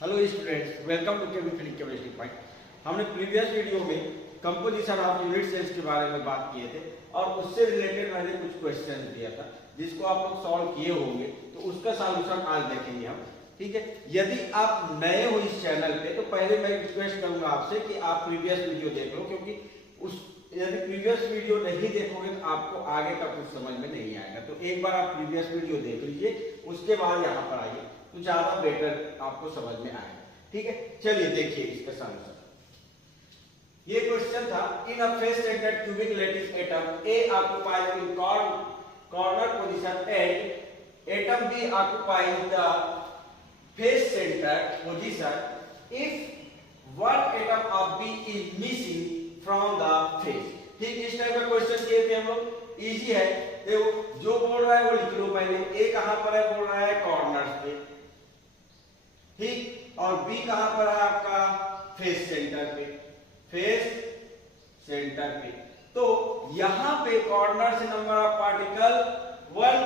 Hello students, welcome to chemistry point. हमने previous video में composition of unit cells के बारे में बात किए थे और उससे रिलेटेड मैंने कुछ क्वेश्चन दिया था जिसको आप लोग सॉल्व किए होंगे, तो उसका सॉल्यूशन आज देखेंगे हम। ठीक है, यदि आप नए हो इस चैनल पे तो पहले मैं रिक्वेस्ट करूंगा आपसे कि आप प्रीवियस वीडियो देख लो, क्योंकि यदि प्रीवियस वीडियो नहीं देखोगे तो आपको आगे का कुछ समझ में नहीं आएगा। तो एक बार आप प्रीवियस वीडियो देख लीजिए, उसके बाद यहाँ पर आइए तो ज्यादा बेटर आपको समझ में आएगा। ठीक है, चलिए देखिए इसका सॉल्यूशन। ये क्वेश्चन था, in a face centred cubic lattice atom A occupies in corner position and atom B occupies the face centred position if one atom of B is missing from the face. ठीक, इस type का question किए थे हम लोग, easy है। देखो जो बोल रहा है वो लिख लो पहले। ए कहां पर है, बोल रहा है कॉर्नर्स पे, ठीक, और बी कहां पर है आपका फेस सेंटर पे, फेस सेंटर पे। तो यहां पे कॉर्नर से नंबर ऑफ पार्टिकल 1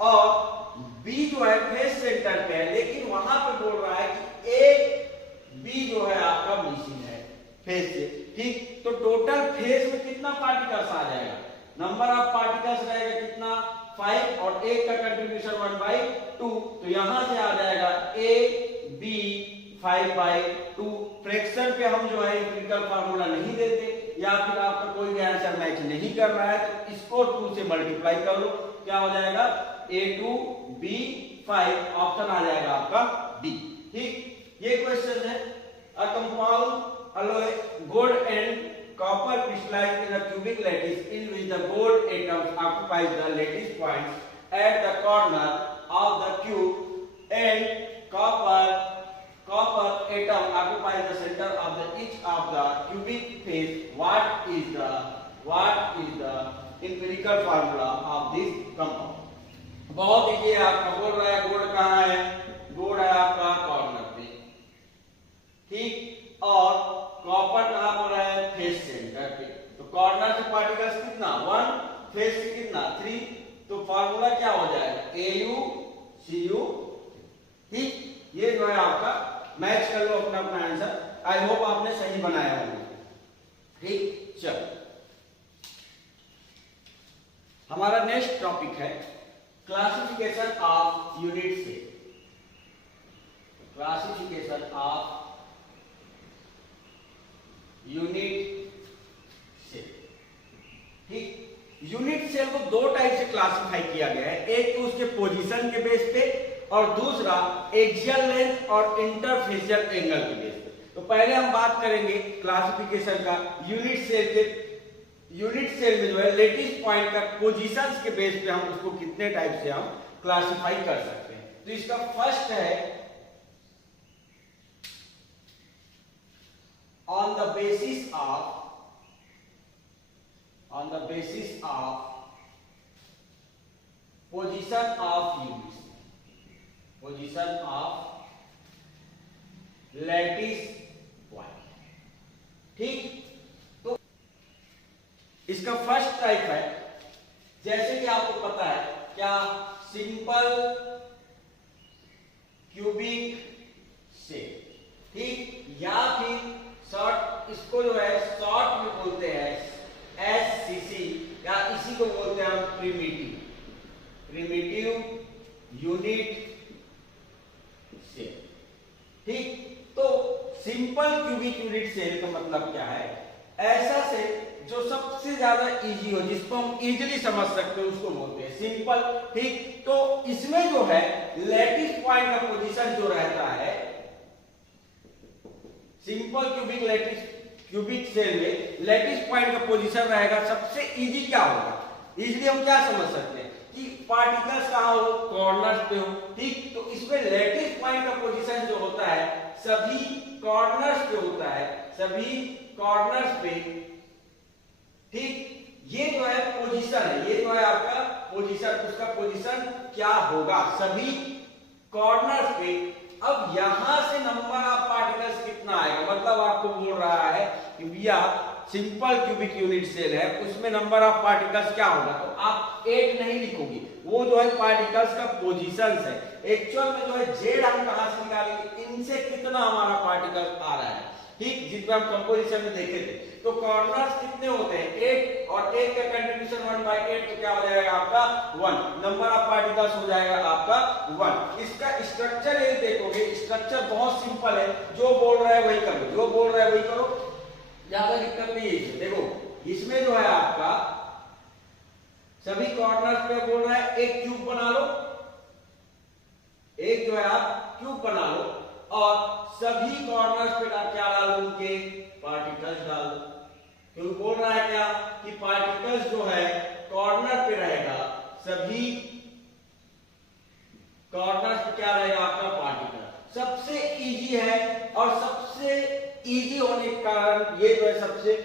और बी जो है फेस सेंटर पे है, लेकिन वहां पे बोल रहा है कि ए बी जो है आपका मिसिंग है फेस से। ठीक, तो टोटल फेस में कितना पार्टिकल्स आ जाएगा, नंबर ऑफ पार्टिकल्स रहेगा कितना 5 और एक का कंट्रीब्यूशन 1/2, तो यहां से आ जाएगा ए बी 5/2। फ्रैक्शन पे हम जो है एम्पिरिकल फार्मूला नहीं देते, या फिर आपका कोई भी आंसर मैच नहीं कर रहा है तो इसको 2 से मल्टीप्लाई कर लो, क्या हो जाएगा A2B5, ऑप्शन आ जाएगा आपका डी। ठीक, ये क्वेश्चन है। A compound alloy gold and copper crystallized in a cubic lattice in which the gold atoms occupies the lattice points at the corner of the cube and copper atom occupies the center of each of the cubic face. What is the empirical formula of this compound? बहुत easy है, आपका बोल रहा है gold कहाँ है, gold है आपका कॉर्नर पे, ठीक, और कॉपर कहां पर है, फेस सेंटर पे। तो कॉर्नर से पार्टिकल्स कितना 1, फेस से कितना 3, तो फार्मूला क्या हो जाएगा AuCu। ठीक, ये जो है आपका मैच कर लो अपना अपना आंसर। आई होप आपने सही बनाया होगा। ठीक, चलो हमारा नेक्स्ट टॉपिक है classification of unit cell. Classification of unit cell. ठीक, यूनिट सेल को दो टाइप से क्लासिफाई किया गया है, एक तो उसके पोजीशन के बेस पे और दूसरा एक्सियल लेंथ और इंटरफेसियल एंगल के बेस पे। तो पहले हम बात करेंगे क्लासिफिकेशन का यूनिट सेल के। यूनिट सेल में जो है लेटिस पॉइंट का पोजीशंस के बेस पे हम उसको कितने टाइप से हम क्लासिफाई कर सकते हैं। तो इसका फर्स्ट है on the basis of position of units, position of lattice point। ठीक, तो इसका फर्स्ट टाइप है, जैसे कि आपको पता है क्या, सिंपल क्यूबिक सेल, ठीक, या फिर शॉर्ट, इसको जो है शॉर्ट में बोलते हैं SCC, या इसी को बोलते हैं हम प्रिमिटिव यूनिट सेल। ठीक, तो सिंपल क्यूबिक यूनिट सेल का मतलब क्या है, ऐसा सेल जो सबसे ज्यादा इजी हो, जिसको हम इजीली समझ सकते हैं, उसको बोलते हैं सिंपल। ठीक, तो इसमें जो है लैटिस पॉइंट का पोजीशन जो रहता है, सिंपल क्यूबिक सेल में लैटिस पॉइंट का पोजीशन रहेगा सबसे इजी। क्या होगा, इजीली हम क्या समझ सकते हैं कि पार्टिकल्स कहां हो, कॉर्नर्स पे हो। ठीक, तो इसमें लैटिस पॉइंट का पोजीशन जो होता है सभी कॉर्नर्स पे होता है, सभी कॉर्नर्स पे। ठीक, ये जो है पोजीशन है, ये जो है आपका पोजीशन, उसका पोजीशन क्या होगा सभी कॉर्नर्स पे। अब यहां से नंबर ऑफ पार्टिकल्स कितना आएगा, मतलब आपको बोल रहा है कि भैया सिंपल क्यूबिक यूनिट सेल है, उसमें नंबर ऑफ पार्टिकल्स क्या होगा, तो आप 8 नहीं लिखोगे, वो जो है पार्टिकल्स का पोजीशन है। एक्चुअल में जो है जेड हम कहां से निकालेंगे, इनसे कितना हमारा पार्टिकल आ रहा है, ठीक, जिसमें हम कंपोजिशन में देखे थे। तो कॉर्नर्स कितने होते हैं, 8, और 8 का कंट्रीब्यूशन 1/8, तो क्या हो जाएगा आपका 1, नंबर ऑफ पार्टिकल्स हो जाएगा आपका 1। इसका स्ट्रक्चर ये देखोगे, स्ट्रक्चर बहुत सिंपल है, जो बोल रहा है वही करो, जो बोल रहा है वही करो, ज्यादा दिक्कत नहीं है। देखो इसमें जो है आपका सभी कॉर्नर्स पे बोल रहा है एक क्यूब बना लो, एक जो है आप क्यूब बना लो, और सभी कॉर्नर्स पे क्या डाल दो, उनके पार्टिकल्स डाल दो, क्योंकि बोल रहा है क्या कि पार्टिकल्स जो है कॉर्नर पे रहेगा, सभी कॉर्नर्स पे क्या रहेगा आपका पार्टिकल। सबसे इजी है, और सबसे इजी होने के कारण ये जो है सबसे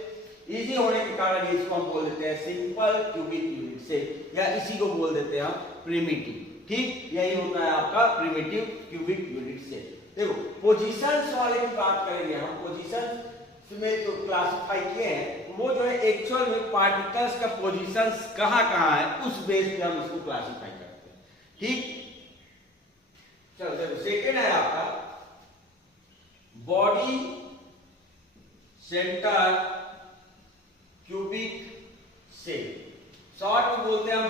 इजी होने के कारण इसको हम बोल देते हैं सिंपल क्यूबिक यूनिट सेल, या इसी को बोल देते हैं हम प्रिमिटिव, ठीक, यही होता है आपका प्रिमिटिव क्यूबिक यूनिट सेल। देखो पोजीशंस वाले की बात करेंगे हम, पोजीशंस में जो क्लासिफाई किए हैं वो जो है एक्चुअल में पार्टिकल्स का पोजीशंस कहां-कहां है उस बेस पे हम इसको क्लासिफाई करते हैं, ठीक। चलो देखो सेकंड है आपका body centre cubic cell, short में बोलते हैं हम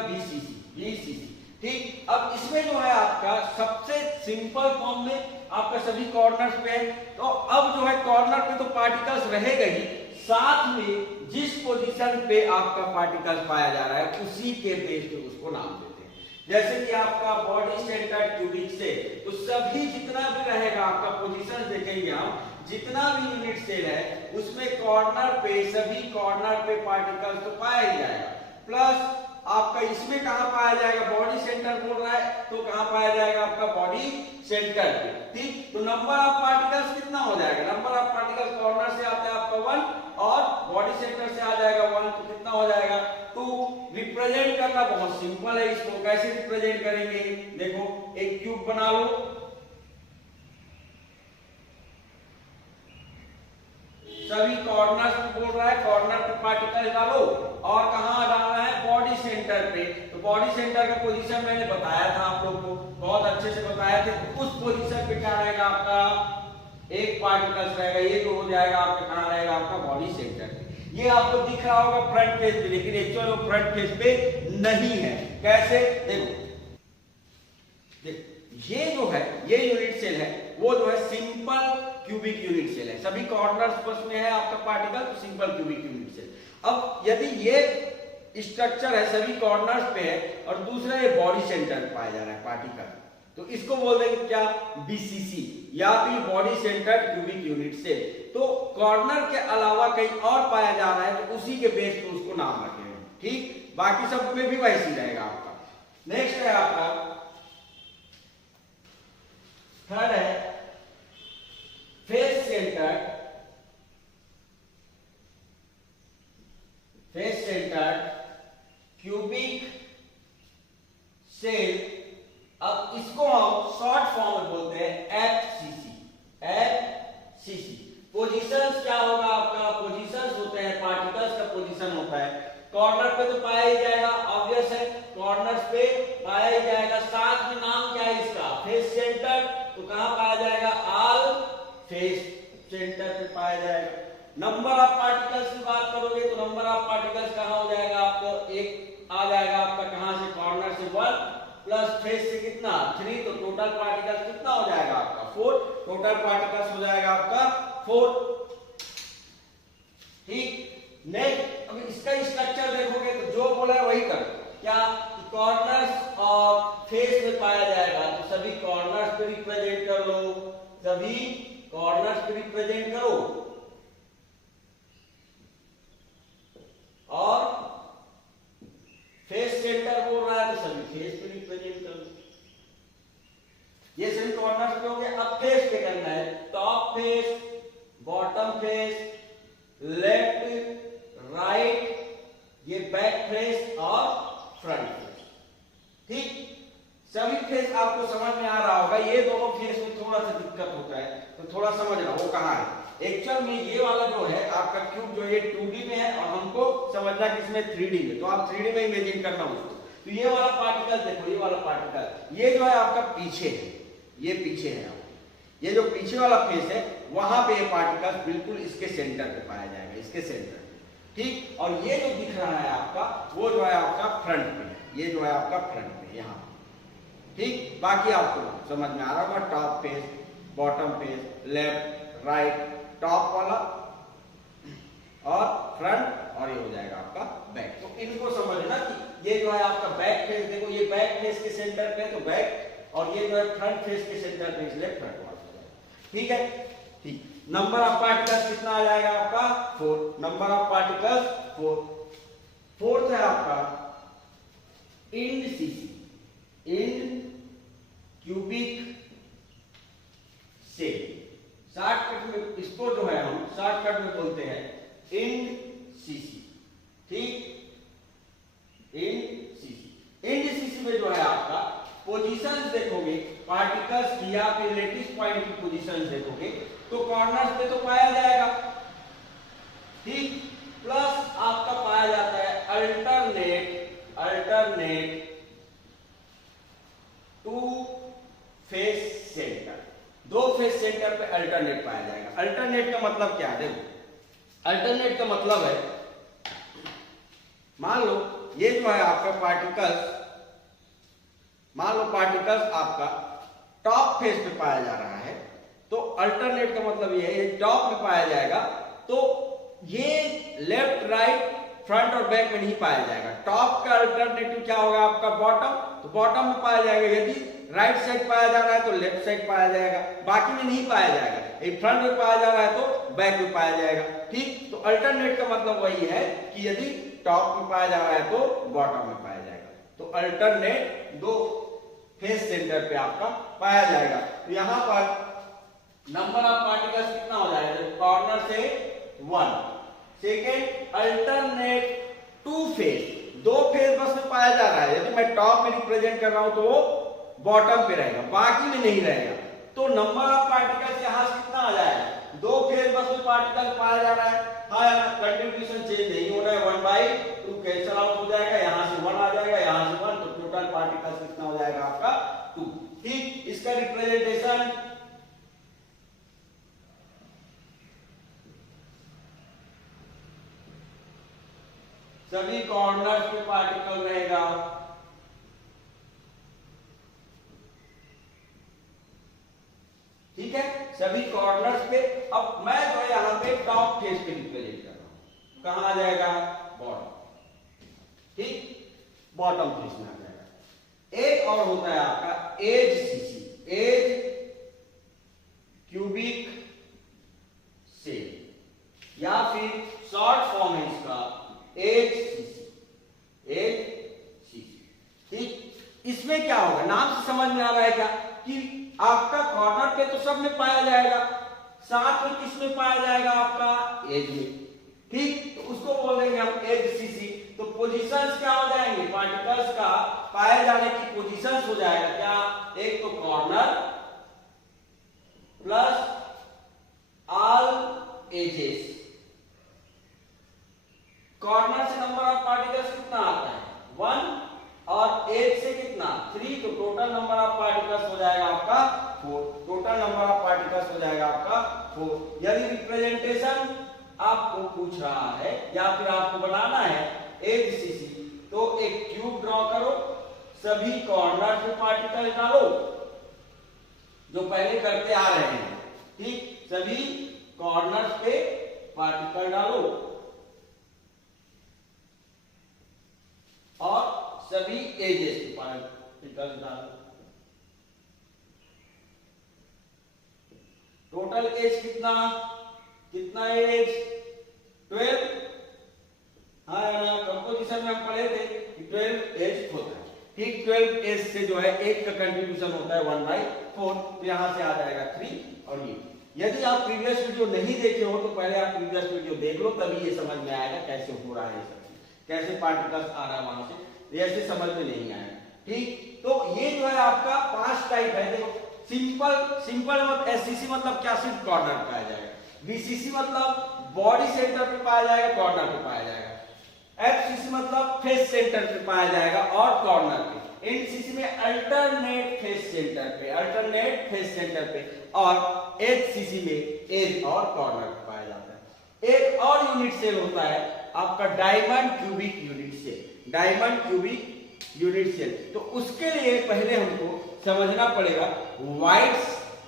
बीसीसी, ठीक। अब इसमें जो है आपका सबसे सिंपल फॉर्म में आपका सभी कॉर्नर्स पे है, तो अब जो है कॉर्नर पे तो पार्टिकल्स रहेगा ही, साथ में जिस पोजीशन पे आपका पार्टिकल पाया जा रहा है उसी के बेस पे उसको नाम देते हैं। जैसे कि आपका बॉडी सेंटर क्यूबिक सेल, तो सभी जितना भी रहेगा आपका पोजीशन देखेंगे हम, जितना भी यूनिट सेल है उसमें कॉर्नर पे, सभी कॉर्नर पे पार्टिकल्स तो पाया ही जाएगा, प्लस आपका इसमें कहां पाया जाएगा, बॉडी सेंटर बोल रहा है तो कहां पाया जाएगा आपका बॉडी सेंटर पे, ठीक। तो नंबर ऑफ पार्टिकल्स कितना हो जाएगा, नंबर ऑफ पार्टिकल्स कॉर्नर से आता है आपका 1, और बॉडी सेंटर से आ जाएगा 1, तो कितना हो जाएगा 2। रिप्रेजेंट करना बहुत सिंपल है, इसको कैसे रिप्रेजेंट करेंगे, देखो एक क्यूब बना लो, सभी कॉर्नर्स पे बोल रहा है कॉर्नर पे पार्टिकल डालो, और कहां डालना है, बॉडी सेंटर पे। तो बॉडी सेंटर का पोजीशन मैंने बताया था आप लोग को, बहुत अच्छे से बताया थे। तो उस पोजीशन पे क्या रहेगा आपका, एक पार्टिकल्स रहेगा, ये तो हो जाएगा आपका कहां रहेगा आपका बॉडी सेंटर पे। ये आपको दिख रहा होगा फ्रंट फेस पे, लेकिन एक्चुअल वो फ्रंट फेस पे नहीं है। कैसे, देखो ये जो है ये यूनिट सेल है, वो जो है सिंपल क्यूबिक यूनिट सेल है, सभी कॉर्नर्स पर में है आपका पार्टिकल, तो सिंपल क्यूबिक यूनिट सेल। अब यदि ये स्ट्रक्चर है सभी कॉर्नर्स पे है, और दूसरा ये बॉडी सेंटर पाया जा रहा है पार्टिकल, तो इसको बोल देंगे क्या, बीसीसी, या फिर body centre cubic unit cell. तो कॉर्नर के अलावा कहीं और पाया जा रहा है तो उसी के बेस पे उसको नाम रखेंगे, ठीक। बाकी सब में भी वैसे ही रहेगा आपका। नेक्स्ट है आपका थर्ड है face centre, face centre cubic cell. अब इसको हम शॉर्ट फॉर्म में बोलते हैं एफसीसी, एफसीसी। पोजीशंस क्या होगा आपका, पोजीशंस होते हैं, पार्टिकल्स का पोजीशन होता है, कॉर्नर पे तो पाया ही जाएगा, ऑब्वियस है, कॉर्नर्स पे पाया ही जाएगा। साथ में नाम क्या है इसका, फेस सेंटर, तो कहां पाया जाएगा, ऑल फेस सेंटर पे पाया जाएगा। नंबर ऑफ पार्टिकल्स की बात करोगे तो नंबर ऑफ पार्टिकल्स कहां हो जाएगा आपको, एक आ जाएगा आपका कहां से, कॉर्नर से 1 प्लस फेस से कितना 3, तो टोटल पार्टिकल्स कितना हो जाएगा आपका 4, टोटल पार्टिकल्स हो जाएगा आपका 4, ठीक। नेक्स्ट अब इसका स्ट्रक्चर देखोगे तो जो बोला है वही करो, क्या, कॉर्नर्स और फेस में पाया जाएगा, तो सभी कॉर्नर्स पे रिप्रेजेंट कर लो, सभी कॉर्नर्स पे रिप्रेजेंट करो, और फेस सेंटर बोल रहा है तो सभी फेस पे रिप्रेजेंट कर लो। ये सभी कॉर्नर्स पे हो गए। अब फेस पे करना है, top face, bottom face, left right, ये बैक फेस और फ्रंट फेस, ठीक। सभी फेस आपको समझ में आ रहा होगा। ये दोनों फेस में थोड़ा सा दिक्कत होता है, तो थोड़ा समझना वो कहां है। एक्चुअल में ये वाला जो है आपका क्यूब जो है 2D में है, और हमको समझना कि इसमें 3D में, तो आप 3D में इमेजिन करना उसको। तो ये वाला पार्टिकल देखो, ये वाला पार्टिकल ये जो है आपका पीछे है, ये पीछे है आपका, ये जो पीछे वाला फेस है वहां पे ये पार्टिकल बिल्कुल इसके सेंटर पे पाया जाएगा, इसके सेंटर पे, ठीक। और ये जो दिख रहा है आपका वो जो है आपका फ्रंट पे, ये जो है आपका फ्रंट पे यहाँ, ठीक। बाकी आपको समझ में आ रहा होगा, top face, bottom face, left right, top वाला और फ्रंट, और ये हो जाएगा आपका बैक। तो इनको समझना कि ये जो है आपका बैक फेस, देखो ये बैक फेस के सेंटर पे तो बैक, और ये जो है फ्रंट फेस के सेंटर पे इसलिए फ्रंट वाला, ठीक है, ठीक। नंबर ऑफ पार्टिकल्स कितना आ जाएगा आपका 4, नंबर ऑफ पार्टिकल्स 4। फोर्थ है आपका end CC, end cubic cell, shortcut में इसको जो है हम शॉर्टकट में बोलते हैं इंड सीसी, ठीक, इंड सीसी। इंड सीसी में जो है आपका पोजीशंस देखोगे पार्टिकल्स की या फिर लेटिस पॉइंट की पोजीशंस देखोगे तो कॉर्नर्स पे तो पाया जाएगा, ठीक, प्लस आपका पाया जाता है अल्टरनेट टू फेस सेंटर, दो फेस सेंटर पे अल्टरनेट पाया जाएगा। अल्टरनेट का मतलब क्या है, देखो अल्टरनेट का मतलब है, मान लो ये जो है आपका पार्टिकल्स, मान लो पार्टिकल्स आपका टॉप फेस पे पाया जा रहा है, तो अल्टरनेट का मतलब ये है ये टॉप में पाया जाएगा, तो ये लेफ्ट राइट फ्रंट और बैक में नहीं पाया जाएगा। टॉप का अल्टरनेटिव क्या होगा आपका बॉटम, तो बॉटम में पाया जाएगा। यदि राइट साइड पाया जा रहा है तो लेफ्ट साइड पाया जाएगा, बाकी में नहीं पाया जाएगा। यदि फ्रंट में पाया जा रहा है तो बैक में पाया जाएगा, ठीक। तो अल्टरनेट का मतलब वही है कि यदि टॉप में पाया जा रहा है तो बॉटम में पाया जाएगा, तो अल्टरनेट दो फेस सेंटर पे आपका पाया जाएगा। तो यहां पर नंबर ऑफ पार्टिकल्स कितना हो जाएगा, कॉर्नर से 1। सेकेंड अल्टरनेट टू फेस, दो फेस बस में पाया जा रहा है। यदि मैं टॉप में रिप्रेजेंट कर रहा हूं तो वो बॉटम पे रहेगा, बाकी में नहीं रहेगा। तो नंबर ऑफ पार्टिकल्स यहां से कितना आ जाएगा, दो फेस बस में पार्टिकल पाया जा रहा है, हाँ कंट्रीब्यूशन चेंज नहीं हो रहा है, 1/2 कैंसल आउट हो जाएगा, यहां से 1 आ जाएगा, यहां से 1, तो टोटल पार्टिकल्स कितना हो जाएगा आपका 2, ठीक। इसका रिप्रेजेंटेशन सभी कॉर्नर्स पे पार्टिकल रहेगा, ठीक है, सभी कॉर्नर्स पे। अब मैं जो यहां पे टॉप फेस पे रिप्रेजेंट कर रहा हूं, कहां आ जाएगा बॉटम, ठीक, बॉटम फेस में आ जाएगा। एक और होता है आपका edge CC, edge cubic cell, या फिर शॉर्ट फॉर्म है इसका एज सीसी, एज सीसी, ठीक। इसमें क्या होगा, नाम से समझ में आ रहा है क्या कि आपका कॉर्नर पे तो सब में पाया जाएगा, साथ में किस में पाया जाएगा आपका एज में, ठीक। तो उसको बोल देंगे हम एज सीसी। तो पोजीशंस क्या हो जाएंगे, पार्टिकल्स का पाए जाने की पोजीशंस हो जाएगा क्या, एक तो corner plus all ages. Corner से नंबर ऑफ पार्टिकल्स कितना आता है 1, और एज से कितना 3, तो टोटल नंबर ऑफ पार्टिकल्स हो जाएगा आपका 4, टोटल नंबर ऑफ पार्टिकल्स हो जाएगा आपका 4। यदि रिप्रेजेंटेशन आपको पूछ रहा है या फिर आपको बनाना है एज सीसी, तो एक क्यूब ड्रॉ करो, सभी कॉर्नर पे पार्टिकल डालो, जो पहले करते आ रहे हैं, ठीक, सभी कॉर्नर पे पार्टिकल डालो और सभी एजेस पे पार्टिकल डालो। टोटल एज कितना, कितना एज 12, हाँ ना, कंपोजिशन में हम पढ़े थे कि 12 एज होता है, ठीक। 12 एज से जो है एक का कंट्रीब्यूशन होता है 1/4, तो यहां से आ जाएगा 3। और ये यदि आप प्रीवियस वीडियो नहीं देखे हो तो पहले आप प्रीवियस वीडियो देख लो, तभी ये समझ में आएगा कैसे हो रहा है ये सब चीज, कैसे पार्टिकल्स आ रहा है वहां से, ऐसे समझ में नहीं आएगा, ठीक। तो ये जो है आपका 5 टाइप है। देखो सिंपल मतलब एससीसी मतलब क्या, सिर्फ कॉर्नर पाया जाएगा। बीसीसी मतलब बॉडी सेंटर पे पाया जाएगा, कॉर्नर पे पाया जाएगा। एफसीसी मतलब फेस सेंटर पे पाया जाएगा और कॉर्नर पे। एनसीसी में अल्टरनेट फेस सेंटर पे, अल्टरनेट फेस सेंटर पे, और एचसीसी में एज और कॉर्नर पे पाया जाता है। एक और यूनिट सेल होता है आपका diamond cubic unit cell, diamond cubic unit cell. तो उसके लिए पहले हमको समझना पड़ेगा व्हाइट्स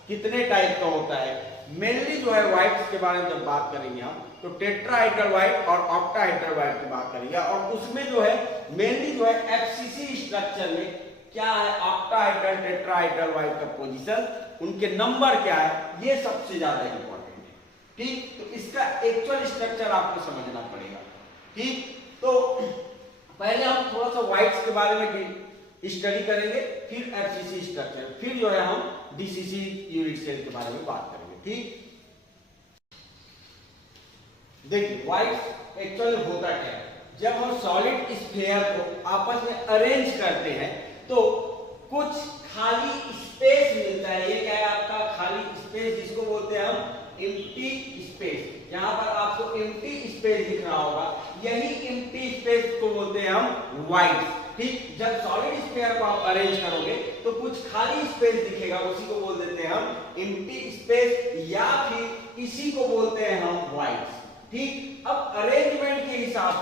कितने टाइप का होता है। मेनली जो है व्हाइट्स के बारे में जब बात करेंगे हम तो टेट्राहेड्रल व्हाइट और ऑक्टाहेड्रल व्हाइट की बात करेंगे, और उसमें जो है मेनली जो है एफसीसी स्ट्रक्चर में क्या है, ऑक्टाहेड्रल टेट्राहेड्रल व्हाइट का पोजीशन, उनके नंबर क्या है, ये सबसे ज्यादा इंपॉर्टेंट है। ठीक, तो इसका एक्चुअल स्ट्रक्चर आपको समझना पड़ेगा। ठीक, तो पहले हम थोड़ा सा व्हाइट्स के बारे में स्टडी करेंगे, फिर एफसीसी स्ट्रक्चर, फिर जो है हम डीसीसी यूनिट सेल के बारे में बात करेंगे। ठीक, देखिए व्हाइट्स एक्चुअली होता क्या है, जब हम सॉलिड स्फीयर को आपस में अरेंज करते हैं तो कुछ खाली स्पेस मिलता है। ये क्या है आपका खाली स्पेस, जिसको बोलते हैं हम एम्प्टी स्पेस। यहां पर आपको एम्प्टी स्पेस दिख रहा होगा, यही एम्प्टी स्पेस को बोलते हैं हम व्हाइट्स। ठीक, जब सॉलिड स्फीयर को आप अरेंज करोगे तो कुछ खाली स्पेस दिखेगा, उसी को बोल देते हैं हम एम्प्टी स्पेस, या फिर इसी को बोलते हैं हम व्हाइट्स। ठीक, अब अरेंजमेंट के हिसाब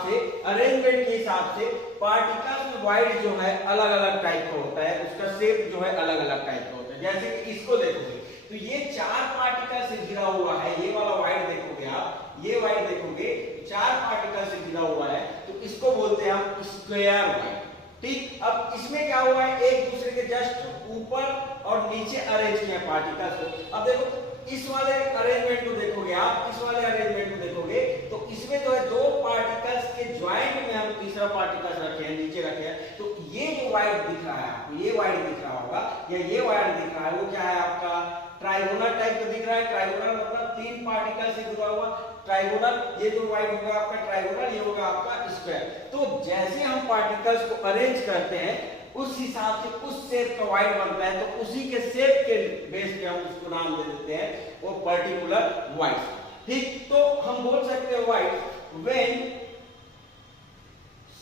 से पार्टिकल्स में व्हाइट जो है अलग अलग टाइप का होता है, उसका शेप जो है अलग अलग टाइप का होता है। जैसे कि इसको देखोगे तो ये 4 पार्टिकल से घिरा हुआ है, ये वाला व्हाइट देखोगे आप, ये व्हाइट देखोगे 4 पार्टिकल से घिरा हुआ है, तो इसको बोलते हैं हम स्क्वायर व्हाइट। ठीक, अब इसमें क्या हुआ है, एक दूसरे के जस्ट ऊपर और नीचे अरेंज किया पार्टिकल्स को। अब देखो इस वाले अरेंजमेंट को देखोगे आप, इस वाले अरेंजमेंट को देखोगे तो इसमें जो है 2 पार्टिकल्स के ज्वाइंट में हम तीसरा पार्टिकल्स रखे हैं, नीचे रखे हैं। तो ये जो व्हाइट दिख रहा है आपको, ये व्हाइट दिख रहा होगा या ये व्हाइट दिख रहा है, वो क्या है आपका ट्राइगोनल टाइप का दिख रहा है। ट्राइगोनल मतलब 3 पार्टिकल से जुड़ा हुआ ट्राइगोनल। ये जो व्हाइट होगा आपका ट्राइगोनल, ये होगा आपका स्क्वायर। तो जैसे हम पार्टिकल्स को अरेंज करते हैं उस हिसाब से उस शेप का व्हाइट बनता है, तो उसी के शेप के बेस पे हम उसको नाम दे देते हैं वो पर्टिकुलर व्हाइट। ठीक, तो हम बोल सकते हैं white when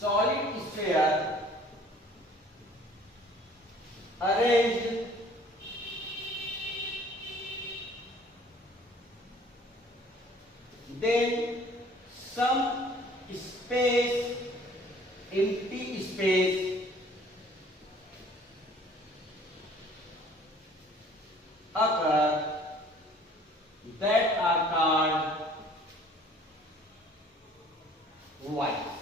solid sphere arranged then some space, empty space occur that are called whites।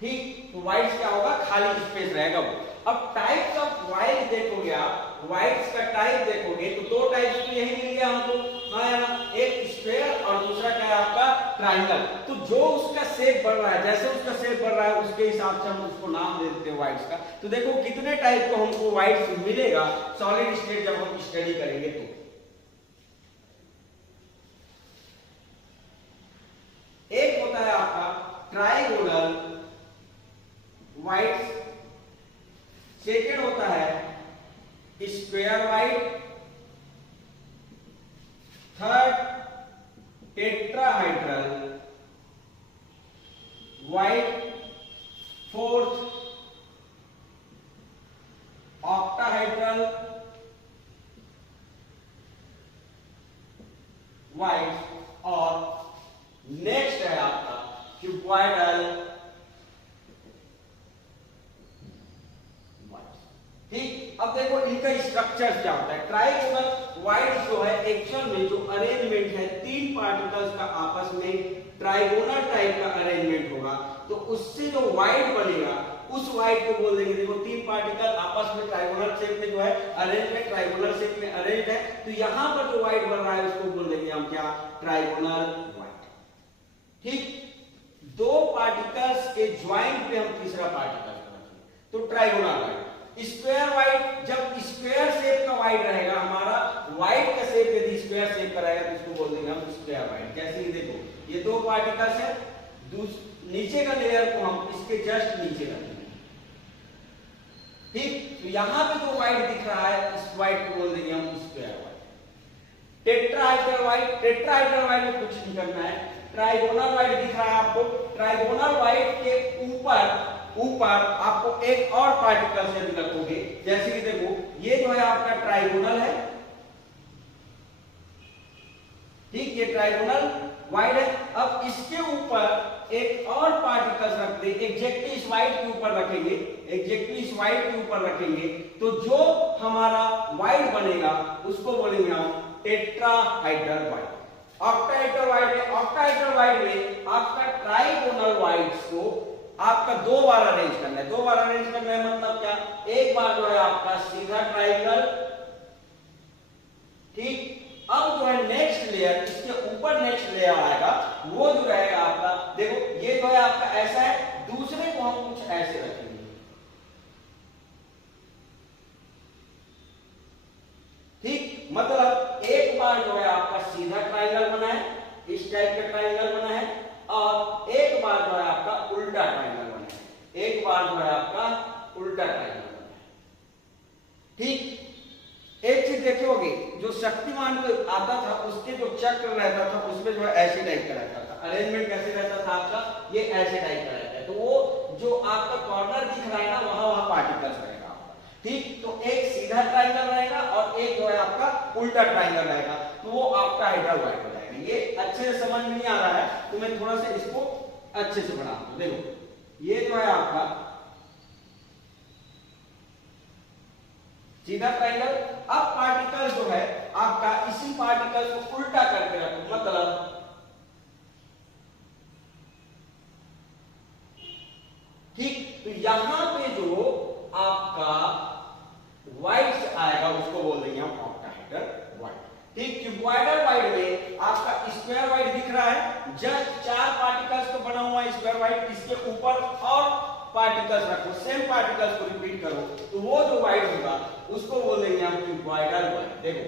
ठीक, तो whites क्या होगा, खाली स्पेस रहेगा वो। अब टाइप्स ऑफ व्हाइट देखोगे आप, व्हाइट्स का टाइप देखोगे तो 2 टाइप्स तो यही मिल गया हमको, हाँ है ना, एक स्क्वायर और दूसरा क्या है आपका ट्रायंगल। तो जो उसका शेप बढ़ रहा है, जैसे उसका शेप बढ़ रहा है उसके हिसाब से हम उसको नाम दे देते हैं व्हाइट्स का। तो देखो कितने टाइप को हमको व्हाइट्स मिलेगा सॉलिड स्टेट जब हम स्टडी करेंगे। तो एक होता है आपका ट्राइगोनल व्हाइट्स, सेकेंड होता है square white, third tetrahedral white, fourth octahedral white, और नेक्स्ट है आपका क्यूबॉइडल व्हाइट। ठीक, अब देखो इनका स्ट्रक्चर क्या होता है। ट्राइगोनल व्हाइट जो है एक्चुअल में जो अरेंजमेंट है 3 पार्टिकल्स का आपस में ट्राइगोनल टाइप का अरेंजमेंट होगा, तो उससे जो व्हाइट बनेगा उस व्हाइट को बोल देंगे, देखो 3 पार्टिकल आपस में ट्राइगोनल शेप में जो है अरेंजमेंट, ट्राइगोनल शेप में अरेंज है, तो यहां पर जो व्हाइट बन रहा है उसको बोल देंगे हम क्या, ट्राइगोनल व्हाइट। ठीक, 2 पार्टिकल्स के ज्वाइंट पे हम तीसरा पार्टिकल रखेंगे तो ट्राइगोनल व्हाइट। स्क्वायर व्हाइट, जब स्क्वायर शेप का व्हाइट रहेगा, हमारा व्हाइट का शेप यदि स्क्वायर शेप का रहेगा तो इसको बोल देंगे हम स्क्वायर व्हाइट। जैसे कि देखो ये 2 पार्टिकल्स है, नीचे का लेयर को हम इसके जस्ट नीचे रखेंगे। ठीक, तो यहां पे जो व्हाइट दिख रहा है इस व्हाइट को बोल देंगे हम square white. Tetrahedral white, tetrahedral white में कुछ नहीं करना है, ट्राइगोनल वाइड दिख रहा है आपको, ट्राइगोनल वाइड के ऊपर आपको एक और पार्टिकल से भी रखोगे, जैसे कि देखो ये जो है आपका ट्राइगोनल है, ठीक, ये ट्राइगोनल वाइड है। अब इसके ऊपर एक और पार्टिकल रख दे, एग्जैक्टली इस वाइड के ऊपर रखेंगे, एग्जैक्टली इस वाइड के ऊपर रखेंगे, तो जो हमारा वाइड बनेगा उसको बोलेंगे हम टेट्राहाइड्रल वाइड। ऑक्टाहाइड्रल वाइड में आपका ट्राइगोनल वाइड्स को आपका दो बार अरेंज करना है। दो बार अरेंज करना है मतलब क्या, एक बार जो है आपका सीधा ट्राइंगल, ठीक, अब जो है नेक्स्ट लेयर, इसके ऊपर नेक्स्ट लेयर आएगा, वो जो रहेगा आपका, देखो ये जो है आपका ऐसा है, दूसरे को हम कुछ ऐसे रखेंगे, ठीक, मतलब एक बार जो है आपका सीधा ट्राइंगल बना है, इस टाइप का ट्राइंगल बना है, और एक बार जो है आपका उल्टा ट्राइंगल बना है, एक बार जो है आपका उल्टा ट्राइंगल बना है, ठीक। एक चीज देखोगे, जो शक्तिमान को आता था उसके जो चक्र रहता था उसमें जो है ऐसे टाइप का रहता था, अरेंजमेंट कैसे रहता था आपका, ये ऐसे टाइप का रहता है, तो वो जो आपका कॉर्नर दिख रहा है ना, वहां पार्टिकल्स रहेगा आपका, ठीक। तो एक सीधा ट्राइंगल रहेगा और एक जो है आपका उल्टा ट्राइंगल रहेगा, तो वो ऑक्टाहाइड्रल वाइड हो जाएगा। ये अच्छे से समझ में नहीं आ रहा है तो मैं थोड़ा सा इसको अच्छे से बना दूं। देखो ये जो है आपका सीधा ट्राइंगल, अब पार्टिकल जो है आपका इसी पार्टिकल को उल्टा करके रखो, मतलब ठीक, तो यहां पे जो आपका वाइड आएगा उसको बोल देंगे हम ऑक्टाहाइड्रल वाइड, ठीक। क्यूबॉइडल वाइड में आपका स्क्वायर वाइड दिख रहा है, जस्ट चार पार्टिकल्स को बना हुआ स्क्वायर वाइड, इसके ऊपर और पार्टिकल्स रखो, सेम पार्टिकल्स को रिपीट करो, तो वो जो वाइड होगा उसको बोल देंगे हम क्यूबॉइडल वाइड। देखो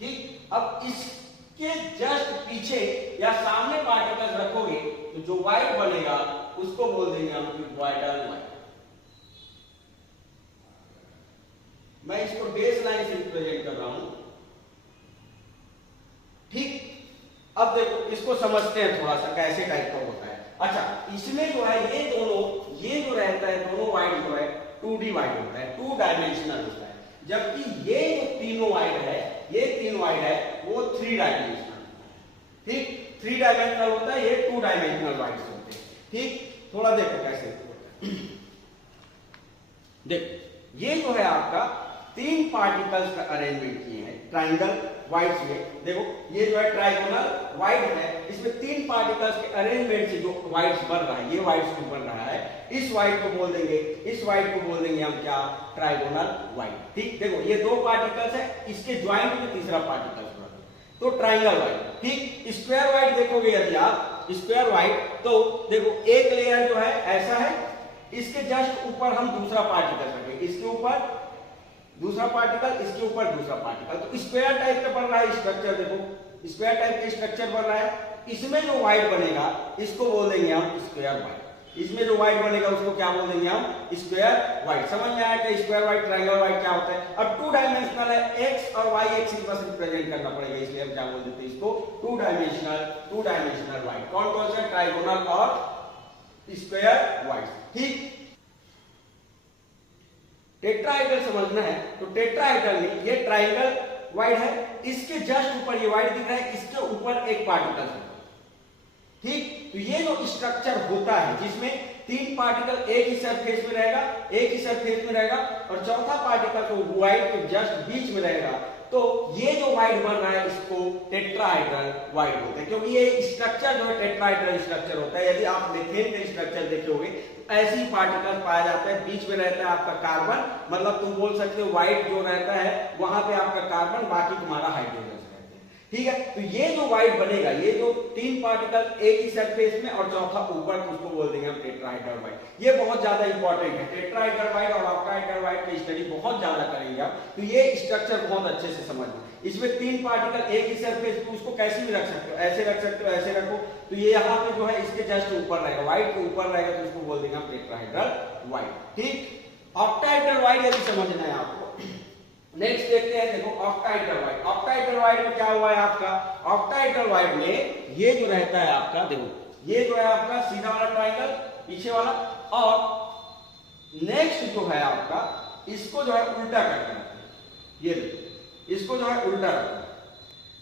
ठीक, अब इसके जस्ट पीछे या सामने पार्टिकल्स रखोगे तो जो वाइड बनेगा उसको बोल देंगे हम क्यूबॉइडल वाइड। मैं इसको बेस लाइन से रिप्रेजेंट कर रहा हूं, ठीक। अब देखो इसको समझते हैं थोड़ा सा कैसे टाइप का होता है। अच्छा, इसमें जो है ये दोनों, ये जो रहता है दोनों वाइड जो है 2D वाइड होता है, 2 डायमेंशनल होता है, जबकि ये जो तीनों वाइड है, ये तीन वाइड है वो 3 डायमेंशनल, ठीक, 3 डायमेंशनल होता है, ये 2 डायमेंशनल वाइड होते हैं, ठीक। थोड़ा देखो कैसे होता है। देखो ये जो है आपका 3 पार्टिकल्स का अरेंजमेंट किए हैं ट्राइंगल वाइड्स में। देखो ये जो है ट्राइगोनल वाइड है, इसमें 3 पार्टिकल्स के अरेंजमेंट से जो वाइड्स बन रहा है, ये वाइड्स को बन रहा है, इस वाइड को बोल देंगे, इस वाइड को बोल देंगे हम क्या, ट्राइगोनल वाइड, ठीक। देखो ये 2 पार्टिकल्स है, इसके ज्वाइंट में तीसरा पार्टिकल तो ट्राइंगल वाइड, ठीक। स्क्वायर वाइड देखोगे यदि आप स्क्वायर वाइड, तो देखो एक लेयर जो है ऐसा है, इसके जस्ट ऊपर हम दूसरा पार्टिकल रखेंगे, इसके ऊपर दूसरा पार्टिकल, इसके ऊपर दूसरा पार्टिकल, तो स्क्वायर टाइप का बन रहा है स्ट्रक्चर। देखो स्क्वायर टाइप का स्ट्रक्चर बन रहा है, इसमें जो वाइड बनेगा इसको बोल देंगे हम स्क्वायर वाइड, इसमें जो वाइड बनेगा उसको क्या बोल देंगे हम, स्क्वायर वाइड। समझ में आया कि स्क्वायर वाइड ट्रायंगल वाइड क्या होता है। अब 2 डायमेंशनल है, एक्स और वाई एक्सिस बस रिप्रेजेंट करना पड़ेगा, इसलिए हम क्या बोल देते हैं इसको 2 डायमेंशनल वाइड। कौन कौन सा, ट्राइगोनल और स्क्वायर वाइड, ठीक। टेट्राहेड्रल समझना है तो टेट्राहेड्रल में ये ट्रायंगल वाइड है, इसके जस्ट ऊपर ये वाइड दिख रहा है, इसके ऊपर एक पार्टिकल है, ठीक। तो ये जो स्ट्रक्चर होता है जिसमें 3 पार्टिकल एक ही सरफेस में रहेगा, एक ही सरफेस में रहेगा, और चौथा पार्टिकल तो वाइड के जस्ट बीच में रहेगा, तो ये जो वाइड बन रहा है इसको टेट्राहेड्रल वाइड बोलते हैं, क्योंकि ये स्ट्रक्चर जो है टेट्राहेड्रल स्ट्रक्चर होता है। यदि आप मीथेन के स्ट्रक्चर देखोगे ऐसे ही पार्टिकल पाया जाता है, बीच में रहता है आपका कार्बन, मतलब तुम बोल सकते हो वाइड जो रहता है वहां पे आपका कार्बन, बाकी तुम्हारा हाइड्रोजन रहते हैं, ठीक है। तो ये जो वाइड बनेगा, ये जो 3 पार्टिकल एक ही सरफेस में और चौथा ऊपर, उसको बोल देंगे हम टेट्राहेड्रल वाइड। ये बहुत ज्यादा इंपॉर्टेंट है, टेट्राहेड्रल वाइड और ऑक्टाहेड्रल वाइड की स्टडी बहुत ज्यादा करेंगे आप, तो ये स्ट्रक्चर बहुत अच्छे से समझना। इसमें 3 पार्टिकल एक ही सरफेस पे, उसको कैसे भी रख सकते हो, ऐसे रख सकते हो, ऐसे रखो, तो ये यहाँ पे जो है इसके जस्ट ऊपर रहेगा, वाइड के ऊपर रहेगा, तो इसको बोल देंगे हम टेट्राहेड्रल वाइड, ठीक। ऑक्टाहेड्रल वाइड यदि समझना है आपको, नेक्स्ट देखते हैं, देखो ऑक्टाहेड्रल वाइड। ऑक्टाहेड्रल वाइड में क्या हुआ है आपका, ऑक्टाहेड्रल वाइड में ये जो रहता है आपका, देखो ये जो है आपका सीधा वाला ट्राइंगल पीछे वाला, और नेक्स्ट जो है आपका इसको जो है उल्टा करके रखना है, ये देखो इसको जो है उल्टा रखना है,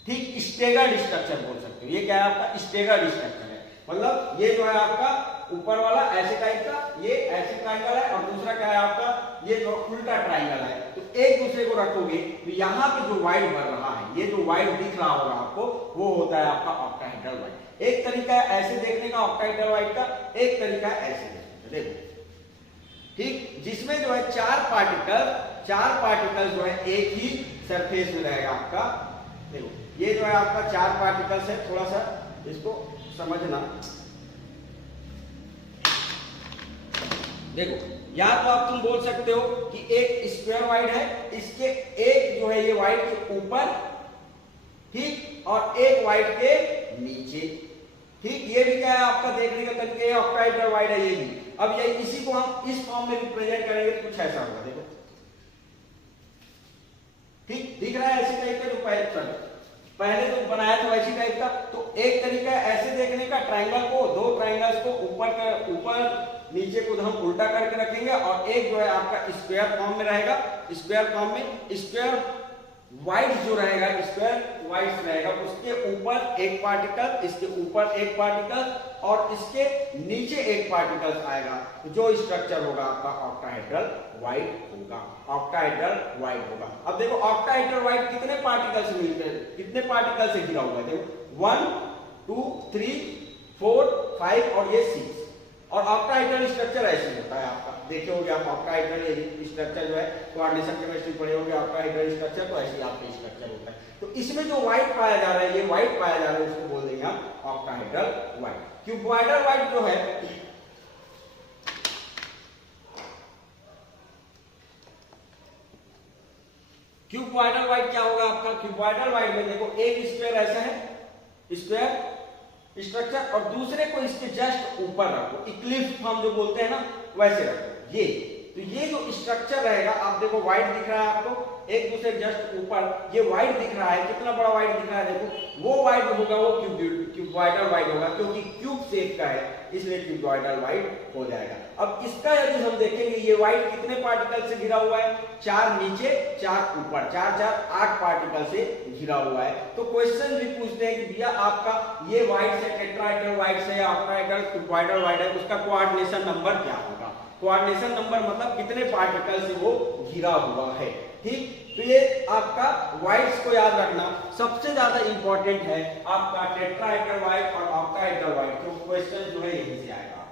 ठीक स्टेगर्ड स्ट्रक्चर बोल सकते हो। ये क्या है आपका स्टेगर्ड स्ट्रक्चर है, मतलब ये जो है आपका ऊपर वाला ऐसे टाइप का, ये ऐसे ट्राइंगल है, और दूसरा क्या है आपका ये जो उल्टा ट्राइंगल है। तो एक दूसरे को रखोगे तो यहाँ पे जो वाइड बढ़ रहा है, ये जो वाइड दिख रहा होगा आपको, वो होता है आपका ऑक्टाहेड्रल वाइड। एक तरीका है ऐसे देखने का ऑक्टाहेड्रल वाइड का, एक तरीका है ऐसे देखने का, देखो ठीक, जिसमें जो है चार पार्टिकल जो है एक ही सरफेस में रहेगा आपका। देखो ये जो है आपका चार पार्टिकल्स है, थोड़ा सा इसको समझना। देखो या तो आप तुम बोल सकते हो कि एक स्क्वायर वाइड है, इसके एक जो है ये वाइड के ऊपर, ठीक, और एक वाइड के नीचे, ठीक। ये भी क्या है आपका देखने का तरीका, ऑक्टाहेड्रल वाइड है ये भी। अब ये इसी को हम इस फॉर्म में रिप्रेजेंट करेंगे तो कुछ ऐसा होगा, देखो ठीक दिख रहा है ऐसे टाइप का, जो पहले तो बनाया था वैसी टाइप का। तो एक तरीका ऐसे देखने का, ट्राइंगल को, दो ट्राइंगल्स को ऊपर नीचे को हम उल्टा करके रखेंगे, और एक जो है आपका स्क्वायर फॉर्म में रहेगा। स्क्वायर फॉर्म में स्क्वायर वाइड जो रहेगा, स्क्वायर वाइड रहेगा, उसके ऊपर एक पार्टिकल, इसके ऊपर एक पार्टिकल, और इसके नीचे एक पार्टिकल आएगा। तो जो स्ट्रक्चर होगा आपका ऑक्टाहेड्रल वाइड होगा, ऑक्टाहेड्रल वाइड होगा। अब देखो ऑक्टाहेड्रल वाइड कितने पार्टिकल से मिलकर, कितने पार्टिकल से घिरा हुआ है, देखो 1 2 3 4 5 और ये 6। और ऑक्टाहेड्रल स्ट्रक्चर ऐसे होता है आपका, देखे होंगे आप ऑक्टाहेड्रल स्ट्रक्चर जो है, कोऑर्डिनेशन केमिस्ट्री पढ़े होंगे, ऑक्टाहेड्रल स्ट्रक्चर तो ऐसे आपका स्ट्रक्चर होता है। तो इसमें जो वाइड पाया जा रहा है, ये वाइड पाया जा रहा है, उसको बोल देंगे हम ऑक्टाहेड्रल वाइड। क्यूबॉइडल वाइड जो है, क्यूबॉइडल वाइड क्या होगा आपका, क्यूबॉइडल वाइड में देखो एक स्क्वायर ऐसा है, स्क्वायर स्ट्रक्चर, और दूसरे को इसके जस्ट ऊपर रखो, इक्लिप्स फॉर्म जो बोलते हैं ना, वैसे रखो ये। तो ये जो स्ट्रक्चर रहेगा, आप देखो वाइड दिख रहा है आपको, एक दूसरे जस्ट ऊपर ये वाइड दिख रहा है, कितना बड़ा वाइड दिख रहा है, देखो वो वाइड होगा, वो क्यूबॉइडल वाइड होगा, क्योंकि क्यूब शेप का है, इसलिए क्यूबॉइडल वाइड हो जाएगा। अब इसका यदि हम देखेंगे, ये वाइड कितने पार्टिकल से घिरा हुआ है, 4 नीचे 4 ऊपर, 4 4 8 पार्टिकल से घिरा हुआ है। तो क्वेश्चन भी पूछते हैं कि भैया आपका ये वाइड से टेट्राहेड्रल वाइड से या ऑक्टाहेड्रल क्यूबॉइडल वाइड है, उसका कोऑर्डिनेशन नंबर क्या होगा। कोऑर्डिनेशन नंबर मतलब कितने पार्टिकल से वो घिरा हुआ है, ठीक। तो ये आपका वाइड्स को याद रखना सबसे ज्यादा इंपॉर्टेंट है, आपका टेट्राहेड्रल वाइड और ऑक्टाहेड्रल वाइड, तो क्वेश्चन जो है यहीं से आएगा,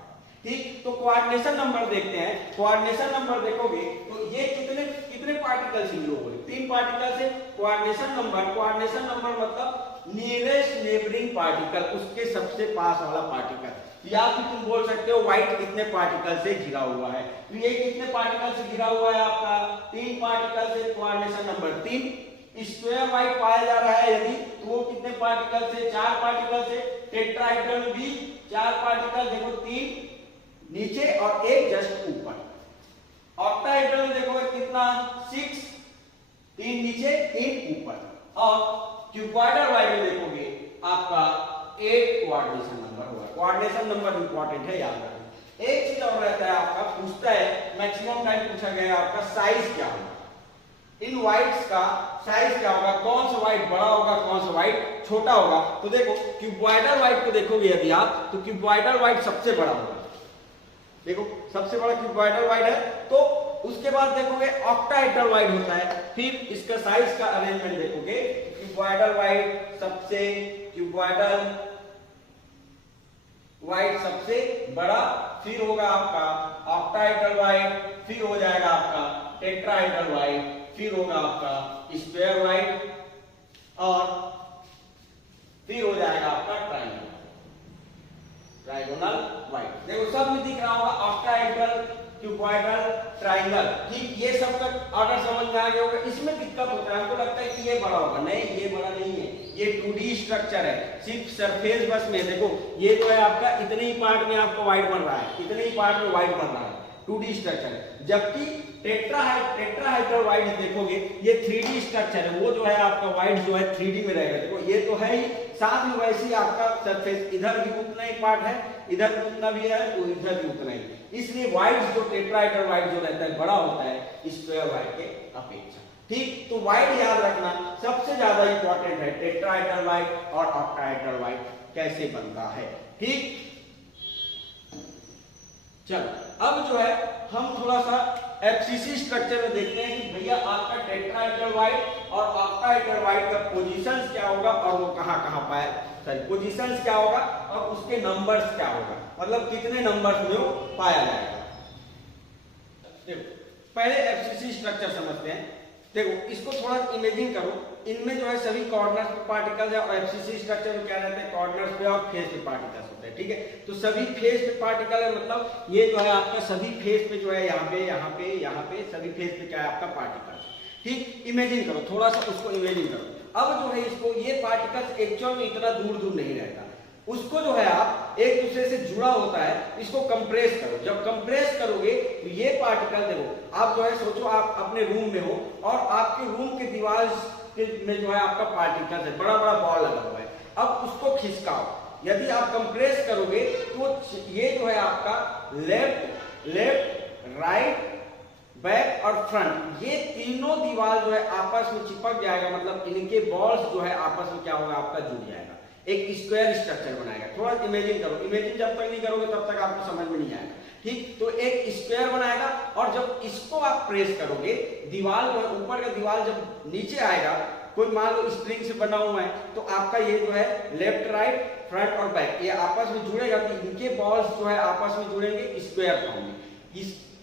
ठीक। तो कोऑर्डिनेशन नंबर देखते हैं। कोऑर्डिनेशन नंबर देखोगे तो ये कितने कितने पार्टिकल से घिरे हुए, 3 पार्टिकल से। कोऑर्डिनेशन नंबर मतलब नियरेस्ट नेबरिंग पार्टिकल, उसके सबसे पास वाला पार्टिकल, या फिर तुम बोल सकते हो वाइड कितने पार्टिकल से घिरा हुआ है। तो ये कितने पार्टिकल से घिरा हुआ है आपका, 3 पार्टिकल से, कोऑर्डिनेशन नंबर 3। स्क्वायर वाइड पाया जा रहा है यदि, तो वो कितने पार्टिकल से, 4 पार्टिकल से। टेट्राहेड्रल में भी 4 पार्टिकल, देखो 3 नीचे और 1 जस्ट ऊपर। ऑक्टाहेड्रल में देखो कितना, 6, 3 नीचे 3 ऊपर। और क्यूबॉइडल वाइड में देखोगे आपका 8 कोऑर्डिनेशन नंबर होगा। कोऑर्डिनेशन नंबर इंपॉर्टेंट है, याद रखना। एक चीज और रहता है आपका, पूछता है मैक्सिमम टाइम पूछा गया आपका, साइज क्या होगा, इन वाइड्स का साइज क्या होगा, कौन सा वाइड बड़ा होगा, कौन सा वाइड छोटा होगा। तो देखो क्यूबॉइडल वाइड को देखोगे यदि आप, तो क्यूबॉइडल वाइड सबसे बड़ा होगा, देखो सबसे बड़ा क्यूबॉइडल वाइड है। तो उसके बाद देखोगे ऑक्टाहेड्रल वाइड होता है, फिर इसका साइज का अरेंजमेंट देखोगे, क्यूबॉइडल वाइड सबसे बड़ा, फिर होगा आपका ऑक्टाहेड्रल वाइड, फिर हो जाएगा आपका टेट्राहेड्रल वाइड, फिर होगा आपका स्क्वायर वाइड, और फिर हो जाएगा आपका ट्राइगोनल वाइड। देखो सब में दिख रहा होगा ऑक्टाहेड्रल, क्यूबॉइडल, ट्राइंगल, ठीक। ये सब का ऑर्डर समझ में आ गया होगा। इसमें दिक्कत होता है, हमको लगता है कि ये बड़ा होगा, नहीं ये बड़ा नहीं है, ये 2D स्ट्रक्चर है, सिर्फ सरफेस बस में। देखो ये जो है आपका इतने ही पार्ट में आपको वाइड बन रहा है, इतने ही पार्ट में वाइड बन रहा है, 2D स्ट्रक्चर है, जबकि टेट्राहाइड्रल वाइड देखोगे ये 3D स्ट्रक्चर है, वो जो है आपका वाइड जो है 3D में रहेगा। देखो ये तो है ही, साथ में वैसे ही आपका सरफेस इधर भी उतना ही पार्ट है, इधर भी उतना भी है, तो इधर भी उतना ही, इसलिए वाइड जो टेट्राहाइड्रल वाइड जो रहता है बड़ा होता है स्क्वायर वाइड के अपेक्षा। ठीक, तो वाइड याद रखना सबसे ज्यादा इंपॉर्टेंट है, टेट्राहाइड्रल वाइड और ऑक्टाहाइड्रल वाइड कैसे बनता है। ठीक, चलो अब जो है हम थोड़ा सा एफसीसी स्ट्रक्चर में देखते हैं कि भैया आपका टेट्राहाइड्रल वाइड और ऑक्टाहाइड्रल वाइड का पोजीशंस क्या होगा और वो कहां पाए, सॉरी पोजीशंस क्या होगा और उसके नंबर्स क्या होगा, मतलब कितने नंबर्स में वो पाया जाएगा। देखो पहले एफसीसी स्ट्रक्चर समझते हैं। देखो इसको थोड़ा इमेजिन करो, इनमें जो है सभी कॉर्नर्स पे पार्टिकल्स है और एफसीसी स्ट्रक्चर में क्या रहता है, कॉर्नर्स पे और फेस पे पार्टिकल्स होते हैं। ठीक है, तो सभी फेस पे पार्टिकल है, मतलब ये जो है आपका सभी फेस पे जो है यहाँ पे सभी फेस पे क्या है आपका पार्टिकल। ठीक, इमेजिन करो थोड़ा सा, उसको इमेजिन करो। अब जो है इसको ये पार्टिकल्स एक्चुअल में इतना दूर नहीं रहता, उसको जो है आप एक दूसरे से जुड़ा होता है, इसको कंप्रेस करो। जब कंप्रेस करोगे तो ये पार्टिकल, देखो आप जो है सोचो आप अपने रूम में हो और आपके रूम के दीवार में जो है आपका पार्टिकल है, बड़ा बड़ा बॉल लगा हुआ है, अब उसको खिसकाओ। यदि आप कंप्रेस करोगे तो ये जो है आपका लेफ्ट राइट बैक और फ्रंट, ये तीनों दीवार जो है आपस में चिपक जाएगा, मतलब इनके बॉल्स जो है आपस में क्या होगा आपका जुड़ जाएगा, एक स्क्वायर स्ट्रक्चर बनाएगा। थोड़ा इमेजिन करो, इमेजिन जब तक नहीं करोगे तब तक आपको समझ में नहीं आएगा। ठीक, तो एक स्क्वायर बनाएगा और जब इसको आप प्रेस करोगे, दीवार जो है ऊपर का दीवार जब नीचे आएगा, कोई मान लो स्प्रिंग से बना हुआ है, तो आपका ये जो है लेफ्ट राइट फ्रंट और बैक ये आपस में जुड़ेगा, तो इनके बॉल्स जो है आपस में जुड़ेंगे स्क्वायर फॉर्म में।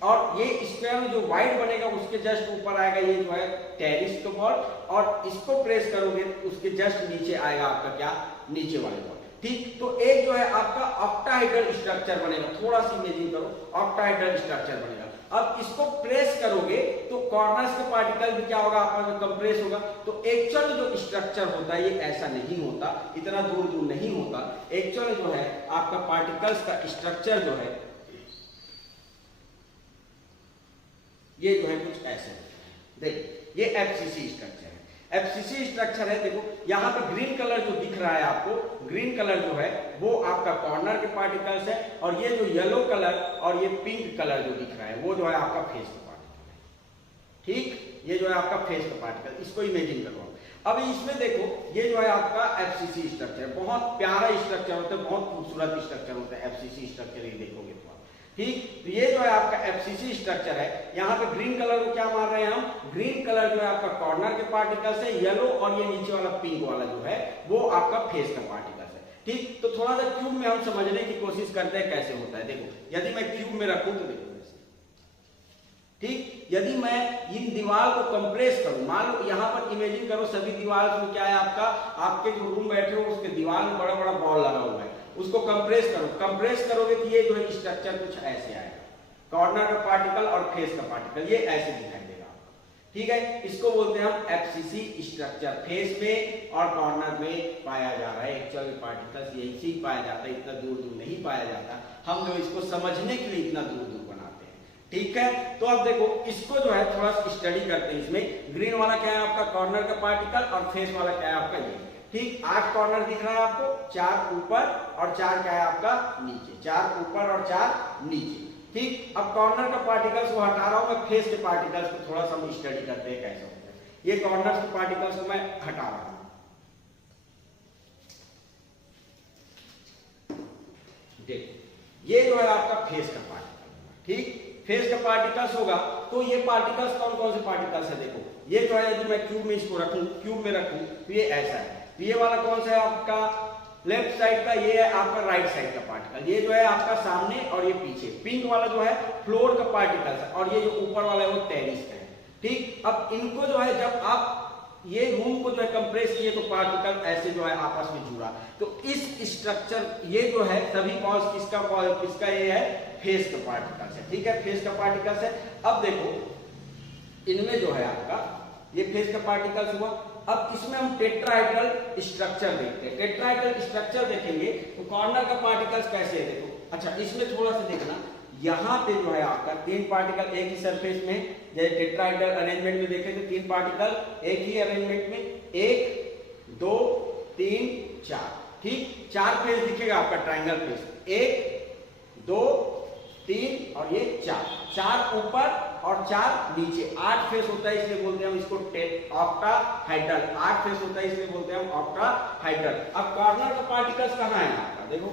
और ये स्क्वायर में जो वाइड बनेगा उसके जस्ट ऊपर आएगा ये जो है टेरिस का बॉल, और इसको प्रेस करोगे उसके जस्ट नीचे आएगा आपका क्या, नीचे वाले बॉल। ठीक, तो एक जो है आपका ऑक्टाहाइड्रल स्ट्रक्चर बनेगा, थोड़ा सा इमेजिन करो, ऑक्टाहाइड्रल स्ट्रक्चर बनेगा। अब इसको प्रेस करोगे तो कॉर्नर्स के पार्टिकल भी क्या होगा आपस में कंप्रेस होगा। तो एक्चुअल जो स्ट्रक्चर होता है ये ऐसा नहीं होता, इतना दूर नहीं होता। एक्चुअल जो है आपका पार्टिकल्स का स्ट्रक्चर जो है ये जो है कुछ ऐसे है। देखो ये एफसीसी स्ट्रक्चर है, एफसीसी स्ट्रक्चर है। देखो यहाँ पे ग्रीन कलर जो दिख रहा है आपको, ग्रीन कलर जो है वो आपका कॉर्नर के पार्टिकल्स है, और ये जो येलो कलर और ये पिंक कलर जो दिख रहा है वो जो है आपका फेस का पार्टिकल है। ठीक, ये जो है आपका फेस का पार्टिकल, इसको इमेजिन करो। अब इसमें देखो ये जो है आपका एफसीसी स्ट्रक्चर, बहुत प्यारा स्ट्रक्चर होता है, बहुत खूबसूरत स्ट्रक्चर होता है एफसीसी स्ट्रक्चर, ये देखोगे तो। ठीक, तो ये जो है आपका एफसीसी स्ट्रक्चर है। यहाँ पे ग्रीन कलर को क्या मान रहे हैं हम, ग्रीन कलर जो है आपका कॉर्नर के पार्टिकल्स है, येलो और ये नीचे वाला पिंक वाला जो है वो आपका फेस का पार्टिकल्स है। ठीक, तो थोड़ा सा क्यूब में हम समझने की कोशिश करते हैं कैसे होता है। देखो यदि मैं क्यूब में रखूं तो देखो, ठीक, यदि मैं इन दीवार को कंप्रेस करूं, मान लो यहाँ पर इमेजिन करो सभी दीवार में क्या है आपका, आपके जो रूम बैठे हो उसके दीवार में बड़ा बड़ा बॉल लगा हुआ है, उसको कंप्रेस करो। कंप्रेस करोगे तो ये जो है स्ट्रक्चर कुछ ऐसे आएगा, कॉर्नर का पार्टिकल और फेस का पार्टिकल ये ऐसे दिखाई देगा आपको। ठीक है, इसको बोलते हैं हम एफसीसी स्ट्रक्चर। फेस में और कॉर्नर में पाया जा रहा है, एक्चुअल में पार्टिकल्स यही से पाया जाता है, इतना दूर नहीं पाया जाता। हम जो इसको समझने के लिए इतना दूर बनाते हैं। ठीक है, तो अब देखो इसको जो है थोड़ा सा स्टडी करते हैं। इसमें ग्रीन वाला क्या है आपका कॉर्नर का पार्टिकल और फेस वाला क्या है आपका ये। ठीक, 8 कॉर्नर दिख रहा है आपको, 4 ऊपर और 4 क्या है आपका नीचे, 4 ऊपर और 4 नीचे। ठीक, अब कॉर्नर का पार्टिकल्स को हटा रहा हूं मैं, फेस के पार्टिकल्स को थोड़ा सा हम स्टडी करते हैं कैसे होता है। ये कॉर्नर के पार्टिकल्स को मैं हटा रहा हूं। देखो ये जो है आपका फेस का पार्टिकल। ठीक, फेस का पार्टिकल्स होगा तो ये पार्टिकल्स कौन कौन से पार्टिकल्स है, देखो ये जो है यदि मैं क्यूब में इसको रखूं, क्यूब में रखूं तो ये ऐसा है। ये वाला कौन सा है आपका लेफ्ट साइड का, ये है आपका राइट साइड का पार्टिकल, ये जो है आपका सामने और ये पीछे। पिंक वाला जो है फ्लोर का पार्टिकल है और ये जो ऊपर वाला है वो टेरिस का है। ठीक, अब इनको जो है जब आप ये रूम को जो है कंप्रेस किए तो पार्टिकल ऐसे जो है आपस में जुड़ा, तो इस स्ट्रक्चर ये जो है सभी कॉल्स किसका ये है फेस का पार्टिकल्स है। ठीक है, फेस का पार्टिकल्स है। अब देखो इनमें जो है आपका ये फेस का पार्टिकल्स हुआ। अब इसमें हम टेट्राहाइड्रल स्ट्रक्चर देखते हैं। टेट्राहाइड्रल स्ट्रक्चर देखेंगे तो कॉर्नर का पार्टिकल्स कैसे है, देखो अच्छा इसमें थोड़ा सा देखना, यहाँ पे जो है आपका 3 पार्टिकल एक ही सरफेस में, जैसे टेट्राहेड्रल अरेंजमेंट में देखें तो 3 पार्टिकल एक ही अरेंजमेंट में, 1 2 3 4, ठीक 4 फेस दिखेगा आपका ट्राइंगल फेस, 1 2 3 और ये 4 ऊपर और 4 नीचे, 8 फेस होता है, इसलिए बोलते हैं हम इसको ऑक्टाहेड्रल, 8 फेस होता है इसलिए बोलते हैं हम ऑक्टाहेड्रल। अब कॉर्नर का पार्टिकल्स कहाँ है आपका, देखो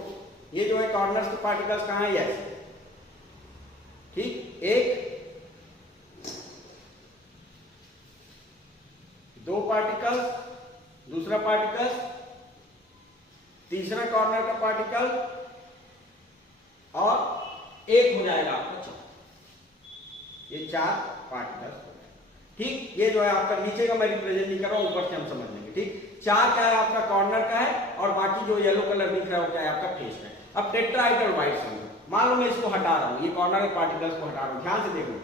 ये जो है कॉर्नर्स के पार्टिकल्स कहाँ है, ऐसे, ठीक 1 2 पार्टिकल्स, दूसरा पार्टिकल, तीसरा कॉर्नर का पार्टिकल और एक हो जाएगा आपका 4, ये 4 पार्टिकल्स हो गए, ठीक। ये जो है आपका नीचे का मैं रिप्रेजेंट नहीं कर रहा हूं, ऊपर से हम समझ लेंगे, ठीक। 4 क्या है आपका कॉर्नर का है और बाकी जो येलो कलर दिख रहा है वो क्या है आपका फेस का है। अब टेट्राहेड्रल व्हाइट समझो, मान लो मैं इसको हटा रहा हूं, ये कॉर्नर के पार्टिकल्स को हटा रहा हूं, ध्यान से देखो,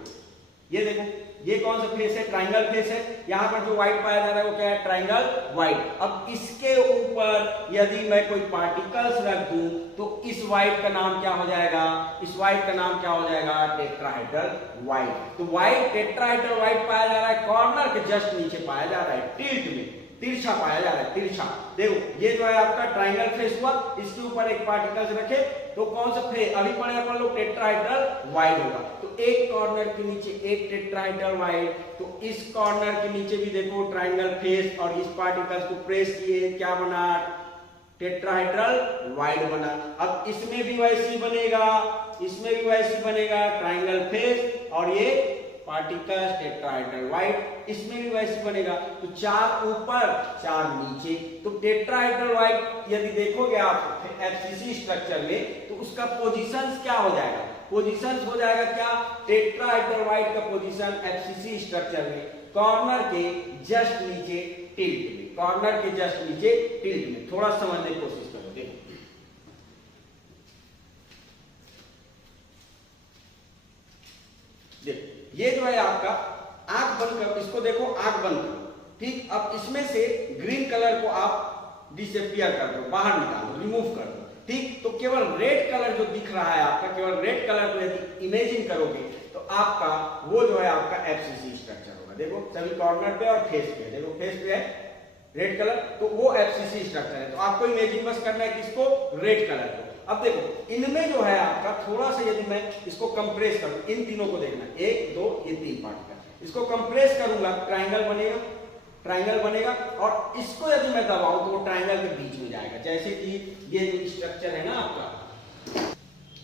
ये देखो ये कौन सा फेस है, ट्राइंगल फेस है, यहां पर जो व्हाइट पाया जा रहा है वो क्या है, ट्राइंगल व्हाइट। अब इसके ऊपर यदि मैं कोई पार्टिकल्स रख दूं तो इस व्हाइट का नाम क्या हो जाएगा, इस व्हाइट का नाम क्या हो जाएगा, टेट्राहेड्रल व्हाइट। तो व्हाइट टेट्राहेड्रल व्हाइट पाया जा रहा है कॉर्नर के जस्ट नीचे पाया जा रहा है, टिल्ट में, तिरछा पाया जा रहा है, तिरछा। देखो ये जो है आपका ट्राइंगल फेस हुआ, इसके ऊपर एक पार्टिकल्स रखे तो कौन सा फेस अभी पढ़े अपन लोग, टेट्राहेड्रल व्हाइट होगा। तो एक कॉर्नर के नीचे एक टेट्राहेड्रल व्हाइट, तो इस कॉर्नर के नीचे भी देखो ट्राइंगल फेस और इस पार्टिकल्स को प्रेस किए, क्या बना, टेट्राहेड्रल व्हाइट बना। अब इसमें भी वैसे बनेगा, इसमें भी वैसे बनेगा, ट्राइंगल फेस और ये पार्टिकल्स टेट्राहेड्रल व्हाइट, इसमें भी वैसे बनेगा। तो 4 ऊपर 4 नीचे, तो टेट्राहेड्रल व्हाइट यदि देखोगे आप एफसीसी स्ट्रक्चर में तो उसका पोजीशंस क्या हो जाएगा, पोजीशंस हो जाएगा क्या, टेट्राहेड्रल व्हाइट का पोजीशन एफसीसी स्ट्रक्चर में कॉर्नर के जस्ट नीचे टिल्ट में, कॉर्नर के जस्ट नीचे टिल्ट में। थोड़ा समझने की कोशिश करो, देखो देखो ये जो है आपका, आंख बंद करो, इसको देखो, आंख बंद करो, ठीक। अब इसमें से ग्रीन कलर को आप डिसअपियर कर दो, बाहर निकाल दो, रिमूव कर दो, ठीक। तो केवल रेड कलर जो दिख रहा है आपका, केवल रेड कलर को यदि इमेजिन करोगे तो आपका वो जो है आपका एफसीसी स्ट्रक्चर होगा। देखो सभी कॉर्नर पे और फेस पे, देखो फेस पे है रेड कलर, तो वो एफसीसी स्ट्रक्चर है। तो आपको इमेजिन बस करना है किसको, रेड कलर को। अब देखो इनमें जो है आपका थोड़ा सा यदि मैं इसको कंप्रेस करूं, इन तीनों को देखना, 1 2 ये 3 पार्टिकल, इसको कंप्रेस करूंगा, ट्राइंगल बनेगा, ट्राइंगल बनेगा, और इसको यदि मैं दबाऊं तो वो ट्राइंगल के बीच में जाएगा। जैसे कि ये जो स्ट्रक्चर है ना आपका,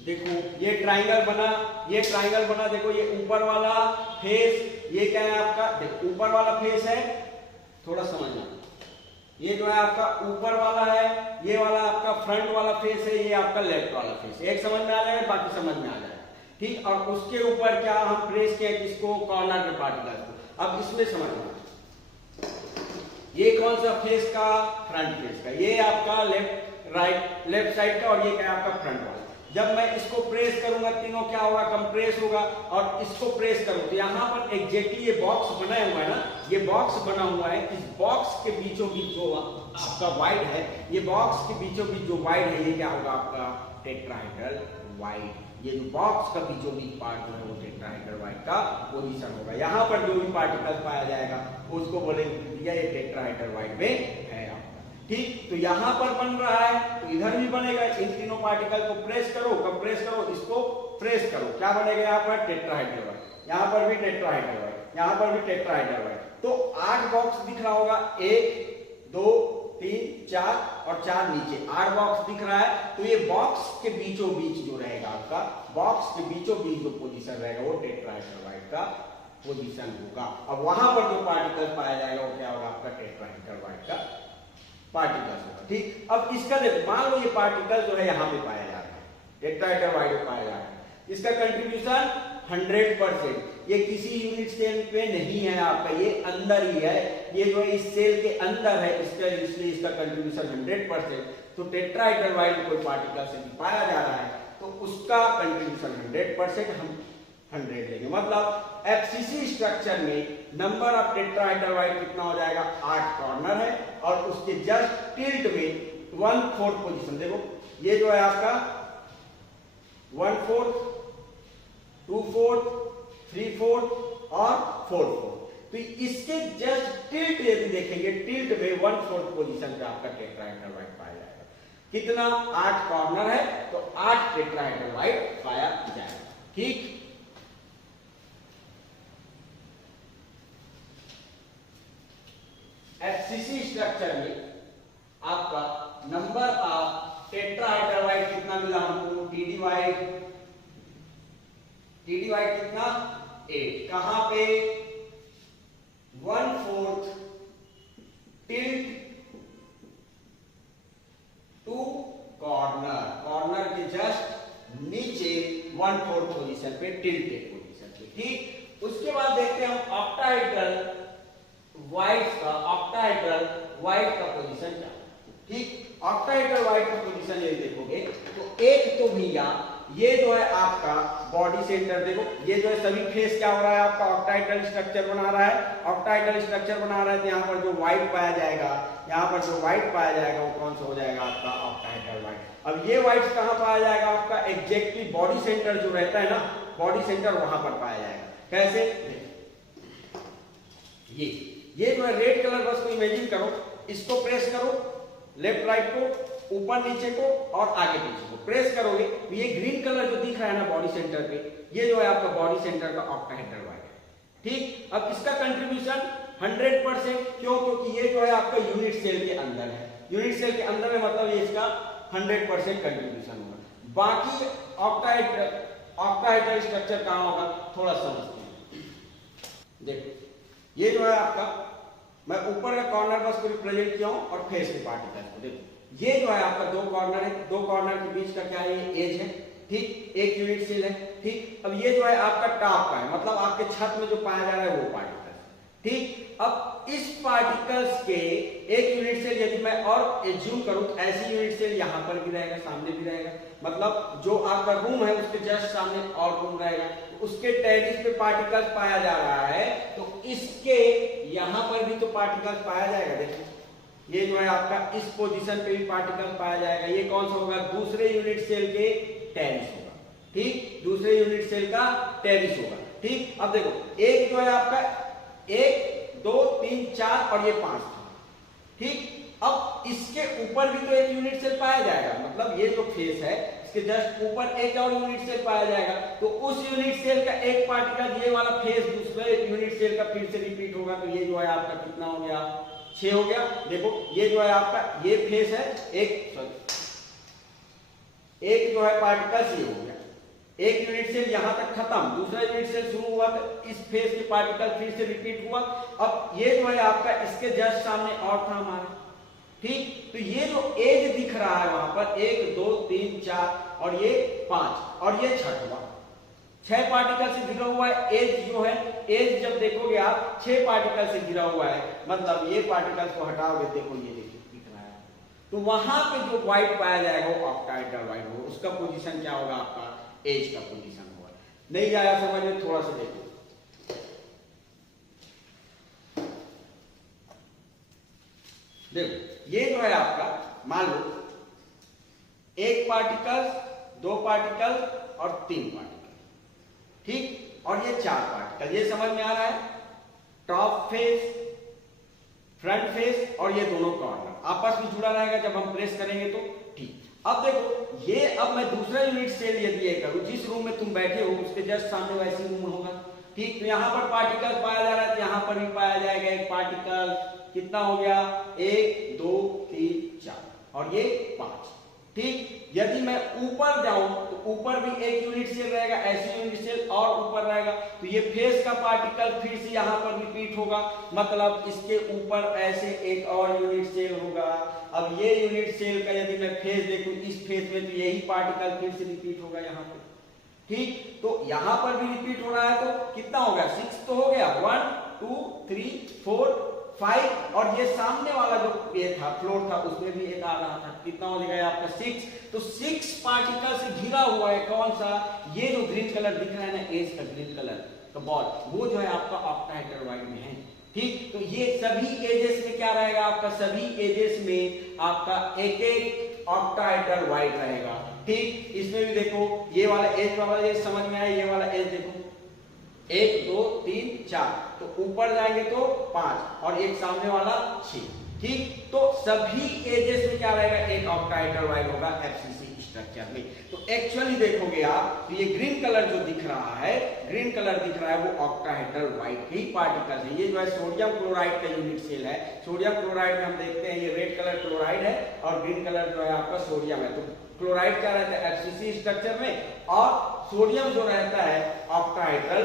देखो ये ट्राइंगल बना, ये ट्राइंगल बना, देखो ये ऊपर वाला फेस, ये क्या है आपका, देखो ऊपर वाला फेस है, थोड़ा समझना, ये जो है आपका ऊपर वाला है, ये वाला आपका फ्रंट वाला फेस है, ये आपका लेफ्ट वाला फेस है। एक समझ में आ जाएगा, बाकी समझ में आ जाएगा, ठीक। और उसके ऊपर क्या हम प्रेस किया किसको, कॉर्नर के पार्टिकल्स को। अब इसमें समझना, ये कौन सा फेस का, फ्रंट फेस का, ये आपका लेफ्ट साइड का, और ये क्या है आपका फ्रंट वाला। जब मैं इसको प्रेस करूंगा तीनों क्या होगा, कंप्रेस होगा, और इसको प्रेस करूं तो यहां पर एग्जैक्टली ये बॉक्स बना हुआ है ना, ये बॉक्स बना हुआ है, इस बॉक्स के बीचों बीच जो आपका वाइड है, ये बॉक्स के बीचों बीच जो वाइड है, ये क्या होगा आपका टेट्राहेड्रल वाइड। ये जो बॉक्स का बीचों बीच पार्ट जो है वो टेट्राहेड्रल वाइड का पोजीशन होगा। यहाँ पर जो भी पार्टिकल पाया जाएगा उसको बोलेंगे ये टेट्राहेड्रल वाइड में है आपका, ठीक। तो यहाँ पर बन रहा है तो इधर भी बनेगा, इन तीनों पार्टिकल को प्रेस करो, कंप्रेस करो, इसको प्रेस करो, क्या बनेगा यहाँ पर, टेट्राहेड्रल वाइड, यहाँ पर भी टेट्राहेड्रल वाइड, यहाँ पर भी टेट्राहेड्रल वाइड। तो 8 बॉक्स दिख रहा होगा, 1 2 3 4 और 4 नीचे, 8 बॉक्स दिख रहा है। तो ये बॉक्स के बीचों बीच जो रहेगा आपका, बॉक्स के बीचों बीच जो पोजीशन रहेगा वो टेट्राहेड्रल वाइड का पोजीशन होगा। अब वहां पर जो पार्टिकल पाया जाएगा वो क्या होगा आपका, टेट्राहेड्रल वाइड का पार्टिकल्स होगा, ठीक। अब इसका देखो, मान लो ये पार्टिकल जो है यहाँ पे पाया जा रहा है, टेट्राहेड्रल वाइड में पाया जा रहा है, इसका कंट्रीब्यूशन 100%, ये किसी यूनिट सेल पे नहीं है आपका, ये अंदर ही है, ये जो है इस सेल के अंदर है, इसका इसलिए इसका कंट्रीब्यूशन 100%। तो टेट्राहेड्रल वाइड में कोई पार्टिकल से पाया जा रहा है तो उसका कंट्रीब्यूशन 100%, हम 100 लेंगे। मतलब एफसीसी स्ट्रक्चर में नंबर ऑफ टेट्राहेड्रल वाइड कितना हो जाएगा, 8 कॉर्नर है, और उसके जस्ट टिल्ट में 1/4 पोजीशन, देखो ये जो है आपका 1/4 2/4, 3/4 और 4/4। तो इसके जस्ट टिल्ट यदि देखेंगे, टिल्ट में 1/4 पोजीशन पे आपका टेट्राहेड्रल पाया जाएगा। कितना? 8 कॉर्नर है तो 8 टेट्राहेड्रल पाया जाएगा। ठीक, एफसीसी स्ट्रक्चर में आपका नंबर ऑफ टेट्राहेड्रल कितना मिला हमको? टीडी कितना? 8। कहां पे? 1/4 टिल्ट टू कॉर्नर, कॉर्नर के जस्ट नीचे 1/4 पोजीशन पे, टिल्टेड पोजीशन पे। ठीक, उसके बाद देखते हैं हम ऑक्टाहेड्रल वाइड का पोजीशन क्या। ठीक, ऑक्टाहेड्रल वाइड का पोजीशन ये देखोगे तो एक तो भैया ये जो है आपका बॉडी सेंटर, देखो ये जो है सभी फेस क्या हो रहा है आपका ऑक्टाहेड्रल स्ट्रक्चर बना रहा है। ऑक्टाहेड्रल स्ट्रक्चर बना रहा है तो यहाँ पर जो व्हाइट पाया जाएगा, यहाँ पर जो व्हाइट पाया जाएगा वो कौन सा हो जाएगा आपका ऑक्टाहेड्रल वाइड। अब ये व्हाइट कहाँ पाया जाएगा आपका? एग्जैक्टली बॉडी सेंटर जो रहता है ना, बॉडी सेंटर वहां पर पाया जाएगा। कैसे? ये जो है रेड कलर, बस को इमेजिन करो, इसको प्रेस करो, लेफ्ट राइट को, ऊपर नीचे को और आगे पीछे को प्रेस करोगे तो ये ग्रीन कलर जो दिख रहा है ना बॉडी सेंटर पे, ये जो है आपका बॉडी सेंटर का ऑक्टाहेड्रल वाइड है। ठीक, अब इसका कंट्रीब्यूशन 100%, क्यों? क्योंकि ये जो है आपका यूनिट सेल के अंदर है। यूनिट सेल के अंदर में मतलब ये इसका 100% कंट्रीब्यूशन होगा। बाकी ऑक्टाहेड्रल स्ट्रक्चर कहां होगा, थोड़ा समझते हैं। देखो ये जो है आपका, मैं ऊपर का कॉर्नर बस को रिप्रेजेंट किया हूं और फेस के पार्टिकल को। देखो ये जो है आपका 2 कॉर्नर है, 2 कॉर्नर के बीच का क्या है? ये एज है। ठीक, एक यूनिट सेल है। ठीक, अब ये जो है आपका टॉप का है, मतलब आपके छत में जो पाया जा रहा है वो पार्टिकल। ठीक, अब इस पार्टिकल्स के एक यूनिट सेल यदि मैं और एज्यूम करूं तो ऐसी यूनिट सेल यहां पर भी रहेगा, सामने भी रहेगा, मतलब जो आपका रूम है उसके जस्ट सामने और रूम रहेगा, उसके टेरिस पे पार्टिकल्स पाया जा रहा है तो इसके यहां पर भी तो पार्टिकल्स पाया जाएगा। देखिए ये जो है आपका इस पोजीशन पे भी पार्टिकल पाया जाएगा। ये कौन सा होगा? दूसरे यूनिट सेल के टेरिस होगा। ठीक, दूसरे यूनिट सेल का टेरिस होगा। ठीक, अब देखो एक जो है आपका 1 2 3 4 और ये 5 था। ठीक, अब इसके ऊपर भी तो एक यूनिट सेल पाया जाएगा, मतलब ये जो फेस है इसके जस्ट ऊपर एक और यूनिट सेल पाया जाएगा तो उस यूनिट सेल का एक पार्टिकल, ये वाला फेस दूसरे यूनिट सेल का फिर से रिपीट होगा तो ये जो है आपका कितना हो गया? 6 हो गया। देखो ये जो है आपका ये फेस है, एक जो है पार्टिकल ये हो गया, एक यूनिट सेल यहां तक खत्म, दूसरा यूनिट सेल शुरू हुआ तो इस फेस के पार्टिकल फिर से रिपीट हुआ। अब ये जो है आपका इसके जस्ट सामने और था हमारे। ठीक, तो ये जो एज दिख रहा है वहां पर 1 2 3 4 और ये 5 और ये 6 पार्टिकल से घिरा हुआ है। एज जो है, एज जब देखोगे आप 6 पार्टिकल से घिरा हुआ है, मतलब ये पार्टिकल्स को हटाओगे, देखो ये देखिए दिख रहा है, तो वहां पे जो व्हाइट पाया जाएगा वो ऑक्टाहेड्रल वाइड होगा। उसका पोजीशन क्या होगा? आपका एज का पोजीशन होगा। नहीं आया समझ में? थोड़ा सा देखो, देखो ये जो है आपका, मान लो 1 पार्टिकल, 2 पार्टिकल और 3 पार्टिकल। ठीक, और ये 4 पार्टिकल, ये समझ में आ रहा है? टॉप फेस, फ्रंट फेस और ये दोनों कॉर्नर आपस में जुड़ा रहेगा जब हम प्रेस करेंगे तो। ठीक, अब देखो ये, अब मैं दूसरा यूनिट सेल यदि ये करूं, जिस रूम में तुम बैठे हो उसके जस्ट सामने वैसे रूम होगा। ठीक, तो यहां पर पार्टिकल पाया जा रहा है तो यहां पर भी पाया जाएगा एक पार्टिकल। कितना हो गया? 1 2 3 4 और ये 5। ठीक, यदि मैं ऊपर जाऊं तो ऊपर भी एक यूनिट सेल रहेगा, ऐसी यूनिट सेल और ऊपर रहेगा तो ये फेस का पार्टिकल फिर से यहां पर रिपीट होगा, मतलब इसके ऊपर ऐसे एक और यूनिट सेल होगा। अब ये यूनिट सेल का यदि मैं फेस देखूं, इस फेस में तो यही पार्टिकल फिर से रिपीट होगा यहां पर। ठीक, तो यहां पर भी रिपीट हो रहा है तो कितना हो गया? 6 तो हो गया, 1 2 3 4 5 और ये सामने वाला जो ये था फ्लोर था उसमें भी एक आ रहा था, कितना हो जाएगा आपका? 6। तो 6 पार्टिकल से घिरा हुआ है कौन सा? ये जो ग्रीन कलर दिख रहा है ना, एज का ग्रीन कलर का बॉल, वो जो है आपका ऑक्टाहेड्रल वाइड में है। ठीक, तो ये सभी एजेस में क्या रहेगा आपका? सभी एजेस में आपका एक ऑक्टाहेड्रल वाइड रहेगा। ठीक, इसमें भी देखो ये वाला एज वाला एज समझ में आया, ये वाला एज देखो 1 2 3 4, तो ऊपर जाएंगे तो 5 और एक सामने वाला 6। ठीक, तो सभी एजेस में क्या रहेगा, एक ऑक्टाहेड्रल वाइड होगा एफसीसी स्ट्रक्चर में। तो एक्चुअली देखोगे आप तो ये ग्रीन कलर जो दिख रहा है, ग्रीन कलर दिख रहा है वो ऑक्टाहेड्रल वाइड के ही पार्टिकल्स है। ये जो है सोडियम क्लोराइड का यूनिट सेल है। सोडियम क्लोराइड में हम देखते हैं ये रेड कलर क्लोराइड है और ग्रीन कलर जो है आपका सोडियम है। तो क्लोराइड क्या रहता है एफसीसी स्ट्रक्चर में और सोडियम जो रहता है ऑक्टाहेड्रल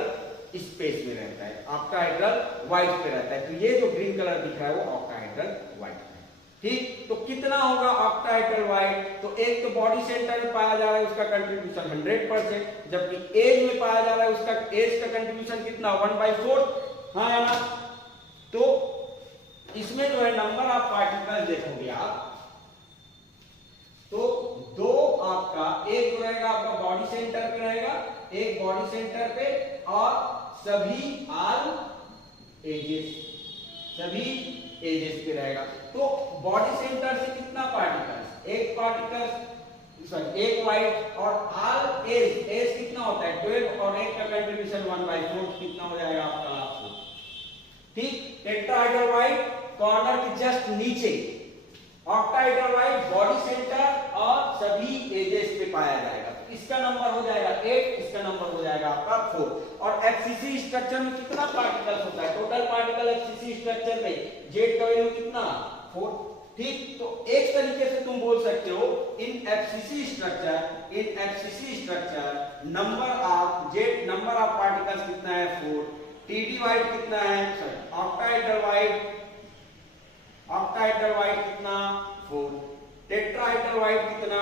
स्पेस में रहता है, ऑक्टाहेड्रल वाइड पे रहता है। तो ये जो ग्रीन कलर दिख रहा है वो ऑक्टाहेड्रल वाइड है। ठीक, तो कितना होगा ऑक्टाहेड्रल वाइड, तो एक तो बॉडी सेंटर में पाया जा रहा है उसका कंट्रीब्यूशन 100%, जबकि एज में पाया जा रहा है उसका एज का कंट्रीब्यूशन कितना 1/4। हाँ या ना, तो इसमें जो है नंबर ऑफ पार्टिकल्स देखोगे आप तो दो आपका, एक जो रहेगा आपका बॉडी सेंटर पे रहेगा, एक बॉडी सेंटर पे और सभी एजेस पे रहेगा। तो बॉडी सेंटर से कितना पार्टिकल्स, एक पार्टिकल सॉरी एक वाइड और ऑल एज कितना होता है 12 और एक का कंट्रीब्यूशन 1/4 कितना हो जाएगा आपका 4। ठीक, टेट्राहेड्रल वाइड कॉर्नर के जस्ट नीचे, ऑक्टाहेड्रल वाइड बॉडी सेंटर और सभी एजेस पे पाया जाएगा। तो इसका नंबर हो जाएगा 8, इसका नंबर हो जाएगा आपका 4। और एफसीसी स्ट्रक्चर में कितना पार्टिकल्स होता है, टोटल पार्टिकल एफसीसी स्ट्रक्चर में जेड का वैल्यू कितना 4। ठीक, तो एक तरीके से तुम बोल सकते हो in FCC structure number of particles कितना है 4, टीडी वाइड कितना है, सॉरी ऑक्टाहेड्रल वाइड कितना 4, टेट्राहेड्रल वाइड कितना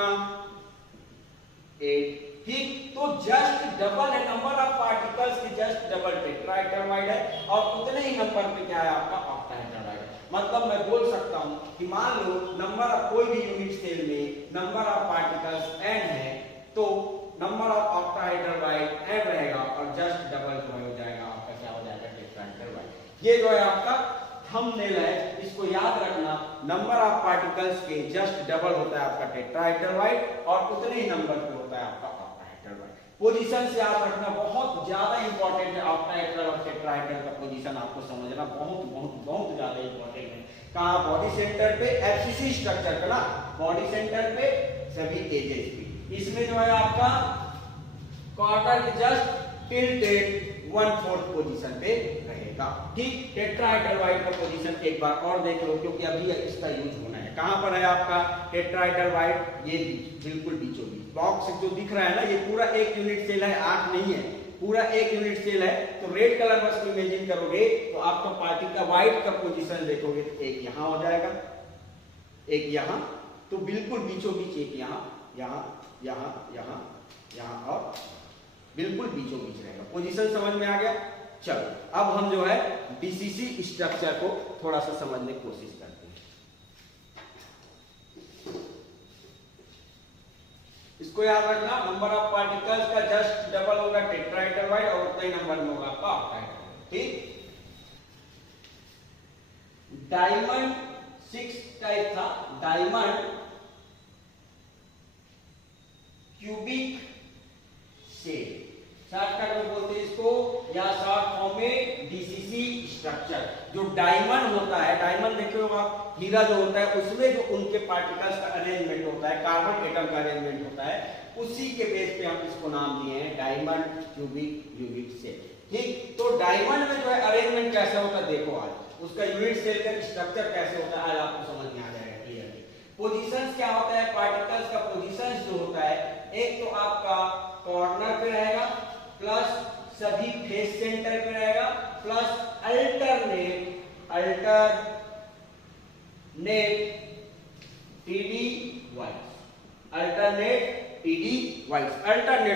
8। ठीक, तो जस्ट डबल है नंबर ऑफ पार्टिकल्स की, जस्ट डबल टेट्राहेड्रल वाइड है और उतने ही नंबर पे क्या है आपका ऑक्टाहेड्रल वाइड। मतलब मैं बोल सकता हूं कि मान लो नंबर ऑफ कोई भी यूनिट सेल में नंबर ऑफ पार्टिकल्स n है तो number of octahedral wide n रहेगा और जस्ट डबल जो हो जाएगा आपका क्या हो जाएगा टेट्राहेड्रल वाइड। ये जो है आपका थंबनेल है, इसको याद रखना, नंबर ऑफ पार्टिकल्स के जस्ट डबल होता है आपका टेट्राहेड्रल वाइड और उतने ही नंबर पे होता है आपका ऑक्टाहेड्रल वाइड। पोजीशन से याद रखना बहुत ज्यादा इंपॉर्टेंट है, ऑक्टाहेड्रल और टेट्राहेड्रल का पोजीशन आपको समझना बहुत बहुत बहुत ज्यादा इंपॉर्टेंट है। कहां, बॉडी सेंटर पे एफसीसी स्ट्रक्चर का ना, बॉडी सेंटर पे सभी एजेस पे। इसमें जो है आपका कॉर्नर के जस्ट टिल्टेड 1/4 पोजीशन पे रहेगा। ठीक, टेट्राहेड्रल वाइड का पोजीशन एक बार और देख लो क्योंकि अभी इसका यूज होना है। कहां पर है आपका टेट्राहेड्रल वाइड, ये बिल्कुल बीचों बीच बॉक्स जो दिख रहा है ना, ये पूरा एक यूनिट सेल है, 8 नहीं है, पूरा एक यूनिट सेल है। तो रेड कलर बस इमेजिन करोगे तो आपका पार्टिकल वाइड का पोजीशन देखोगे तो एक यहां हो जाएगा, एक यहां, तो बिल्कुल बीचों बीच एक यहां और बिल्कुल बीचों बीच रहेगा। पोजीशन समझ में आ गया। चलो अब हम जो है डीसीसी स्ट्रक्चर को थोड़ा सा समझने की कोशिश करते हैं। इसको याद रखना, नंबर ऑफ पार्टिकल्स का जस्ट डबल होगा टेट्राहेड्रल वाइड और उतना ही नंबर में होगा आपका ऑक्टाहेड्रल। ठीक, डायमंड 6 टाइप था, डायमंड क्यूबिक शेप शॉर्टकट में बोलते हैं इसको, या शॉर्ट फॉर्म में डीसीसी स्ट्रक्चर। जो डायमंड होता है, डायमंड देखे हो आप, हीरा जो होता है उसमें जो उनके पार्टिकल्स का अरेंजमेंट होता है, कार्बन एटम का अरेंजमेंट होता है, उसी के बेस पे हम इसको नाम दिए हैं डायमंड क्यूबिक यूनिट सेल। ठीक, तो डायमंड में जो है अरेंजमेंट कैसा होता है देखो, आज उसका यूनिट सेल का स्ट्रक्चर कैसे होता है आज आपको समझ में आ जाएगा क्लियरली। पोजीशंस क्या होता है, पार्टिकल्स का पोजीशंस जो होता है, एक तो आपका कॉर्नर पे रहेगा, प्लस सभी फेस सेंटर पे रहेगा, plus alternate TD wise, alternate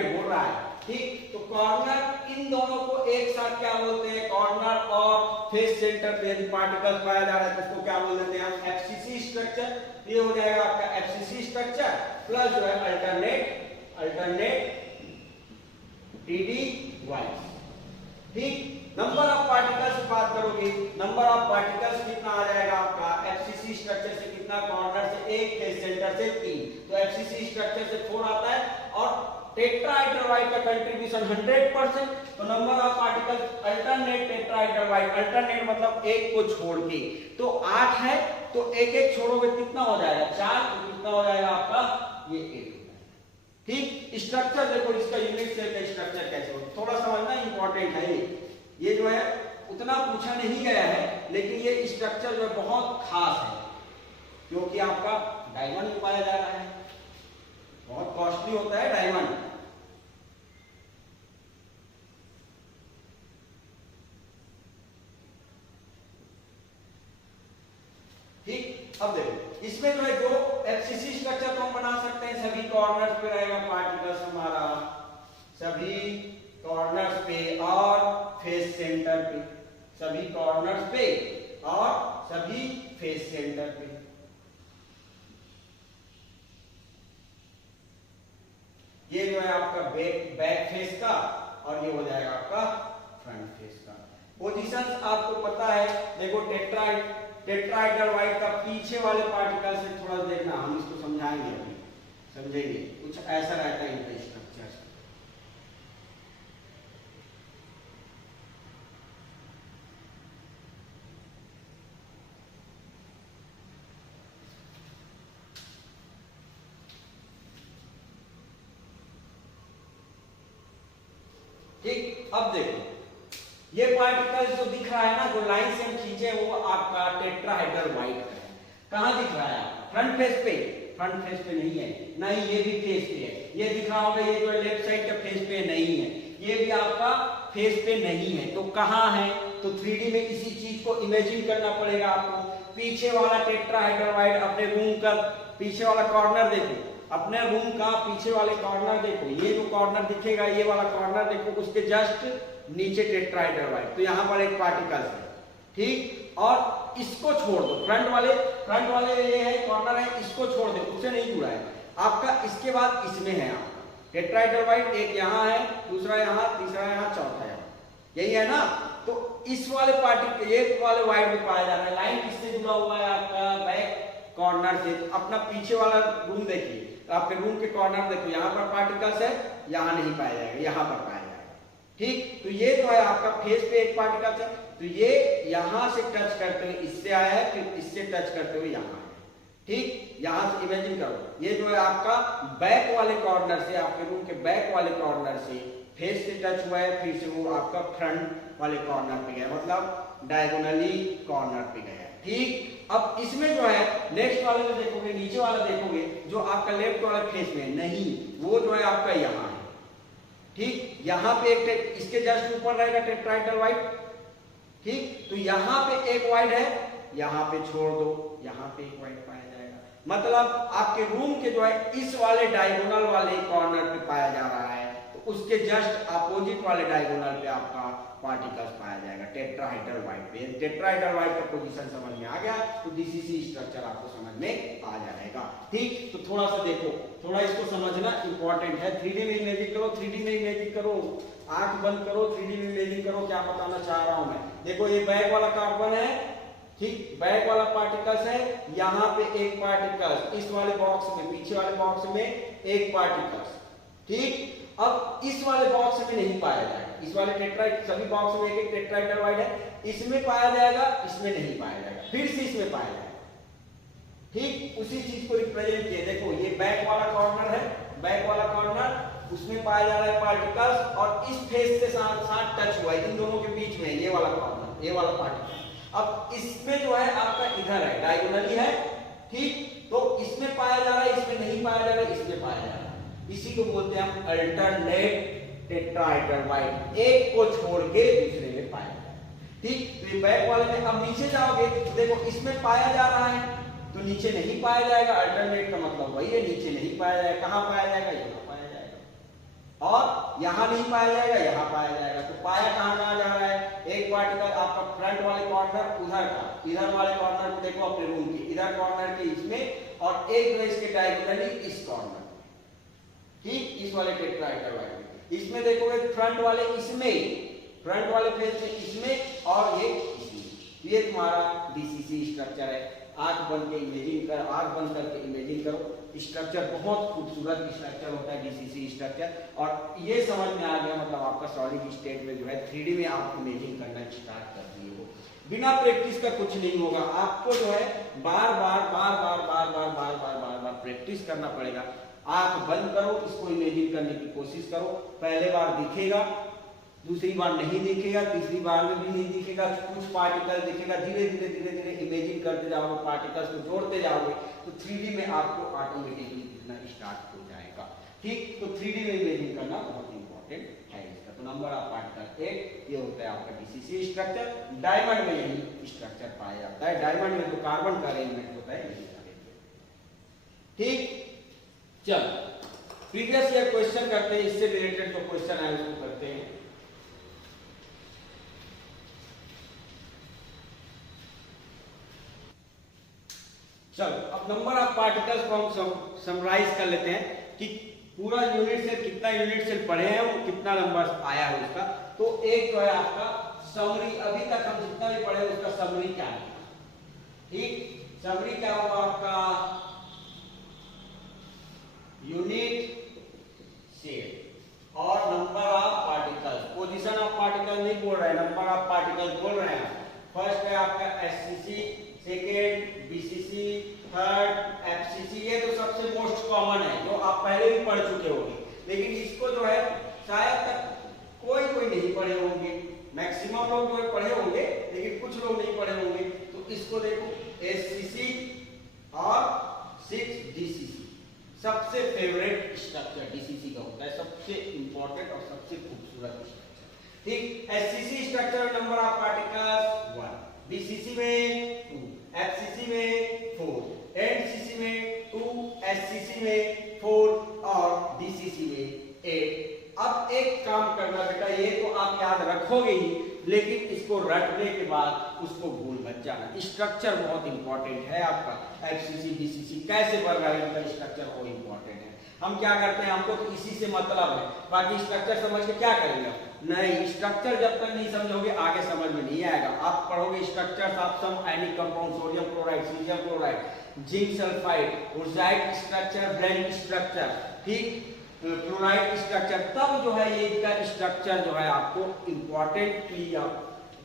बोल रहा है। ठीक, तो कॉर्नर इन दोनों को एक साथ क्या बोलते हैं, कॉर्नर और फेस सेंटर पे यदि पार्टिकल्स पाया जा रहा है तो उसको क्या बोल देते हैं हम एफसीसी स्ट्रक्चर। ये हो जाएगा आपका एफसीसी स्ट्रक्चर प्लस जो है अल्टरनेट टीडी वाइज। ठीक, नंबर ऑफ पार्टिकल्स की बात करोगे, नंबर ऑफ पार्टिकल्स कितना आ जाएगा आपका एफसीसी स्ट्रक्चर से, कितना कॉर्नर से 1, फेस सेंटर से 3, तो एफसीसी स्ट्रक्चर से 4 आता है। और टेट्राहाइड्रल का कंट्रीब्यूशन 100%, तो number of particles alternate tetrahedral, alternate मतलब एक को छोड़ के, तो 8 है, तो एक एक छोड़ोगे कितना हो जाएगा 4, तो कितना हो जाएगा आपका ये 8। ठीक, स्ट्रक्चर देखो इसका, यूनिट सेल का स्ट्रक्चर कैसे हो, थोड़ा समझना इंपॉर्टेंट है। ये जो है उतना पूछा नहीं गया है, लेकिन ये स्ट्रक्चर जो है बहुत खास है, क्योंकि आपका डायमंड में पाया जा रहा है, बहुत कॉस्टली होता है डायमंड। ठीक, अब देखो इसमें जो है जो एफसीसी स्ट्रक्चर तो हम बना सकते हैं, सभी कॉर्नर्स पे रहेगा पार्टिकल्स हमारा, सभी कॉर्नर्स पे और फेस सेंटर पे, सभी कॉर्नर्स पे और सभी फेस सेंटर पे। ये जो है आपका बैक फेस का, और ये हो जाएगा आपका फ्रंट फेस का। पोजीशंस आपको पता है, देखो टेट्राहाइड्रल वाइट का पीछे वाले पार्टिकल से थोड़ा देखना, हम इसको समझाएंगे अभी, समझेंगे। कुछ ऐसा रहता है इनका स्ट्रक्चर। ठीक, अब देखो ये पार्टिकल जो दिख रहा है ना, जो लाइन से हम खींचे, वो आपका टेट्राहाइड्रल वाइट है। कहां दिख रहा है? फ्रंट फेस पे, फ्रंट फेस पे नहीं है, नहीं ये भी फेस पे है। ये दिख रहा होगा, ये जो लेफ्ट साइड का फेस पे नहीं है, ये भी आपका फेस पे नहीं है, तो कहां है? तो 3D में इसी चीज को इमेजिन करना पड़ेगा आपको। पीछे वाला टेट्राहाइड्रल वाइट, अपने रूम का पीछे वाला कॉर्नर देखो, अपने रूम का पीछे वाले कॉर्नर देखो, ये जो कॉर्नर दिखेगा, ये वाला कॉर्नर देखो, उसके जस्ट नीचे टेट्राहाइड्रल वाइट, तो यहां पर एक पार्टिकल है। ठीक, और इसको छोड़ दो, फ्रंट वाले ये है कॉर्नर है, इसको छोड़ दो, उससे नहीं जुड़ा है आपका। इसके बाद इसमें है आपका टेट्राहाइड्रल वाइट, एक यहां है, दूसरा यहां, तीसरा यहां, चौथा यहां, यही है ना। तो इस वाले पार्टिकल, ये वाले वाइट में पाया जा रहा है। लाइन किससे जुड़ा हुआ है आपका? बैक कॉर्नर से। तो अपना पीछे वाला रूम देखिए, तो आपके रूम के कॉर्नर देखो, यहाँ पर पार्टिकल्स है, यहाँ नहीं पाया जाएगा, यहाँ पर पाया जाएगा। ठीक, तो ये जो है आपका फेस पे एक पार्टिकल है, तो ये यहाँ से टच करते हुए इससे आया है, फिर इससे टच करते हुए यहाँ है। ठीक, यहाँ से इमेजिन करो, ये जो है आपका बैक वाले कॉर्नर से, आपके रूम के बैक वाले कॉर्नर से फेस से टच हुआ है, फिर से वो आपका फ्रंट वाले कॉर्नर पे गया, मतलब डायगोनली कॉर्नर पे गया। ठीक, अब इसमें जो है नेक्स्ट वाले में देखोगे, नीचे वाला देखोगे, जो आपका लेफ्ट वाला फेस में नहीं, वो जो है आपका यहाँ है। ठीक, यहाँ पे एक, इसके जस्ट ऊपर रहेगा टेट्राहाइड्रल वाइट। ठीक, तो यहाँ पे एक वाइट है, यहाँ पे छोड़ दो, यहाँ पे एक वाइट पाया जाएगा। मतलब आपके रूम के जो है इस वाले डायगोनल वाले कॉर्नर पे पाया जा रहा है, तो उसके जस्ट अपोजिट वाले डायगोनल पे आपका पार्टिकल्स पाया जाएगा टेट्राहाइड्रल वाइट पे। टेट्राहाइड्रल वाइट का पोजीशन समझ में आ गया, तो डीसीसी स्ट्रक्चर आपको समझ में आ जाएगा। ठीक, तो थोड़ा सा देखो, थोड़ा इसको समझना इंपॉर्टेंट है। 3D में इमेजिन करो, 3D में इमेजिन करो, आंख बंद करो, 3D में इमेजिन करो, क्या बताना चाह रहा हूं मैं। देखो ये बैक वाला कार्बन है, ठीक, बैक वाला पार्टिकल्स है, यहाँ पे एक पार्टिकल, इस वाले बॉक्स में, पीछे वाले बॉक्स में एक पार्टिकल्स। ठीक, अब इस वाले बॉक्स में नहीं पाया जाएगा, इस वाले टेट्राहाइड, सभी बॉक्स में एक एक टेट्राहाइड्रल वाइट है, इसमें पाया जाएगा, इसमें नहीं पाया जाएगा, फिर से इसमें पाया जाएगा। ठीक, उसी चीज को रिप्रेजेंट किया। देखो ये बैक वाला कॉर्नर है, बैक वाला कॉर्नर, उसमें पाया जा रहा है पार्टिकल्स, और इस फेस से साथ साथ टच हुआ है, इन दोनों के बीच में ये वाला कॉर्नर, ये वाला पार्टिकल। अब इसमें जो है आपका इधर है, डायगोनली है। ठीक, तो इसमें पाया जा रहा है, इसमें नहीं पाया जा रहा है, इसमें पाया जा रहा है। इसी को बोलते हैं हम अल्टरनेट टेट्राहाइड्रल वाइट, एक को छोड़ के दूसरे में पाया जाए। ठीक, तो ये बैक वाले में अब नीचे जाओगे तो देखो इसमें पाया जा रहा है, तो नीचे नहीं पाया जाएगा। अल्टरनेट का मतलब वही है, नीचे नहीं पाया जाएगा। कहां पाया जाएगा? यहाँ पाया जाएगा। और यहाँ नहीं पाया जाएगा, यहाँ पाया जाएगा। तो पाया कहां कहां जा रहा है? एक पार्टिकल आपका फ्रंट वाले कॉर्नर उधर का, इधर वाले कॉर्नर को देखो अपने रूम के इधर कॉर्नर के इसमें, और एक जो इसके डायगोनली इस कॉर्नर। ठीक, इस वाले टेट्राहाइड्रल वाइट में, इसमें देखोगे फ्रंट वाले इसमें, फ्रंट वाले फेस में इसमें, और ये इसमें। ये तुम्हारा डीसीसी स्ट्रक्चर है। आंख बंद के इमेजिन कर, आंख बंद करके इमेजिन करो। स्ट्रक्चर बहुत खूबसूरत स्ट्रक्चर होता है डीसीसी स्ट्रक्चर, और ये समझ में आ गया मतलब आपका सॉलिड स्टेट में जो है 3D में आप इमेजिन करना स्टार्ट कर दिए हो। बिना प्रैक्टिस का कुछ नहीं होगा, आपको जो है बार बार प्रैक्टिस करना पड़ेगा। आंख बंद करो, इसको इमेजिन करने की कोशिश करो। पहले बार दिखेगा, दूसरी बार नहीं दिखेगा, तीसरी बार में भी नहीं दिखेगा, कुछ पार्टिकल दिखेगा, धीरे धीरे इमेजिन करते जाओगे, पार्टिकल्स को जोड़ते जाओगे तो 3D में आपको ऑटोमेटिकली दिखना स्टार्ट हो जाएगा। ठीक, तो 3D में इमेजिन करना बहुत इंपॉर्टेंट है इसका। तो नंबर ऑफ पार्टिकल 8 ये होता है आपका डीसीसी स्ट्रक्चर। डायमंड में यही स्ट्रक्चर पाया जाता है। डायमंड में जो कार्बन का अरेंजमेंट होता है यही अरेंजमेंट। ठीक, चलो प्रीवियस ईयर क्वेश्चन करते हैं, इससे रिलेटेड जो क्वेश्चन है उसको करते हैं। चलो अब नंबर ऑफ पार्टिकल्स को हम समराइज कर लेते हैं कि पूरा यूनिट सेल कितना यूनिट सेल पढ़े हैं और कितना नंबर आया है उसका। तो एक जो है आपका समरी, अभी तक हम जितना भी पढ़े उसका समरी क्या है। ठीक, समरी क्या होगा आपका, यूनिट सेल और number of particles. Position of particle नहीं बोल रहे हैं, नंबर ऑफ पार्टिकल बोल रहे हैं। फर्स्ट है आपका SCC, second BCC, third FCC. ये तो सबसे मोस्ट कॉमन है जो आप पहले भी पढ़ चुके होंगे, लेकिन इसको जो है शायद तक कोई नहीं पढ़े होंगे। मैक्सिमम लोग जो है पढ़े होंगे लेकिन कुछ लोग नहीं पढ़े होंगे। तो इसको देखो, एससीसी और 6 डीसीसी सबसे फेवरेट स्ट्रक्चर डीसीसी का होता है, सबसे इंपॉर्टेंट और सबसे खूबसूरत स्ट्रक्चर। ठीक, SCC structure number of particles 1, BCC में 2, एफसीसी में 4, एनसीसी में 2, एससीसी में 4 और डीसीसी में 8। अब एक काम करना बेटा, ये तो आप याद रखोगे ही, लेकिन इसको रटने के बाद उसको भूल मत जाना। स्ट्रक्चर बहुत इंपॉर्टेंट है आपका, एफसीसी बीसीसी कैसे बन रहा है इनका स्ट्रक्चर वो इंपॉर्टेंट है। हम क्या करते हैं, हमको तो इसी से मतलब है, बाकी स्ट्रक्चर समझ के क्या करेंगे। नहीं, स्ट्रक्चर जब तक नहीं समझोगे आगे समझ में नहीं आएगा। आप पढ़ोगे structures of some ionic compound, sodium chloride, caesium chloride, zinc sulphide, ओजाइड स्ट्रक्चर, ब्लेंड स्ट्रक्चर, ठीक, क्लोराइड स्ट्रक्चर, तब जो है ये इसका स्ट्रक्चर जो है आपको इंपॉर्टेंटली,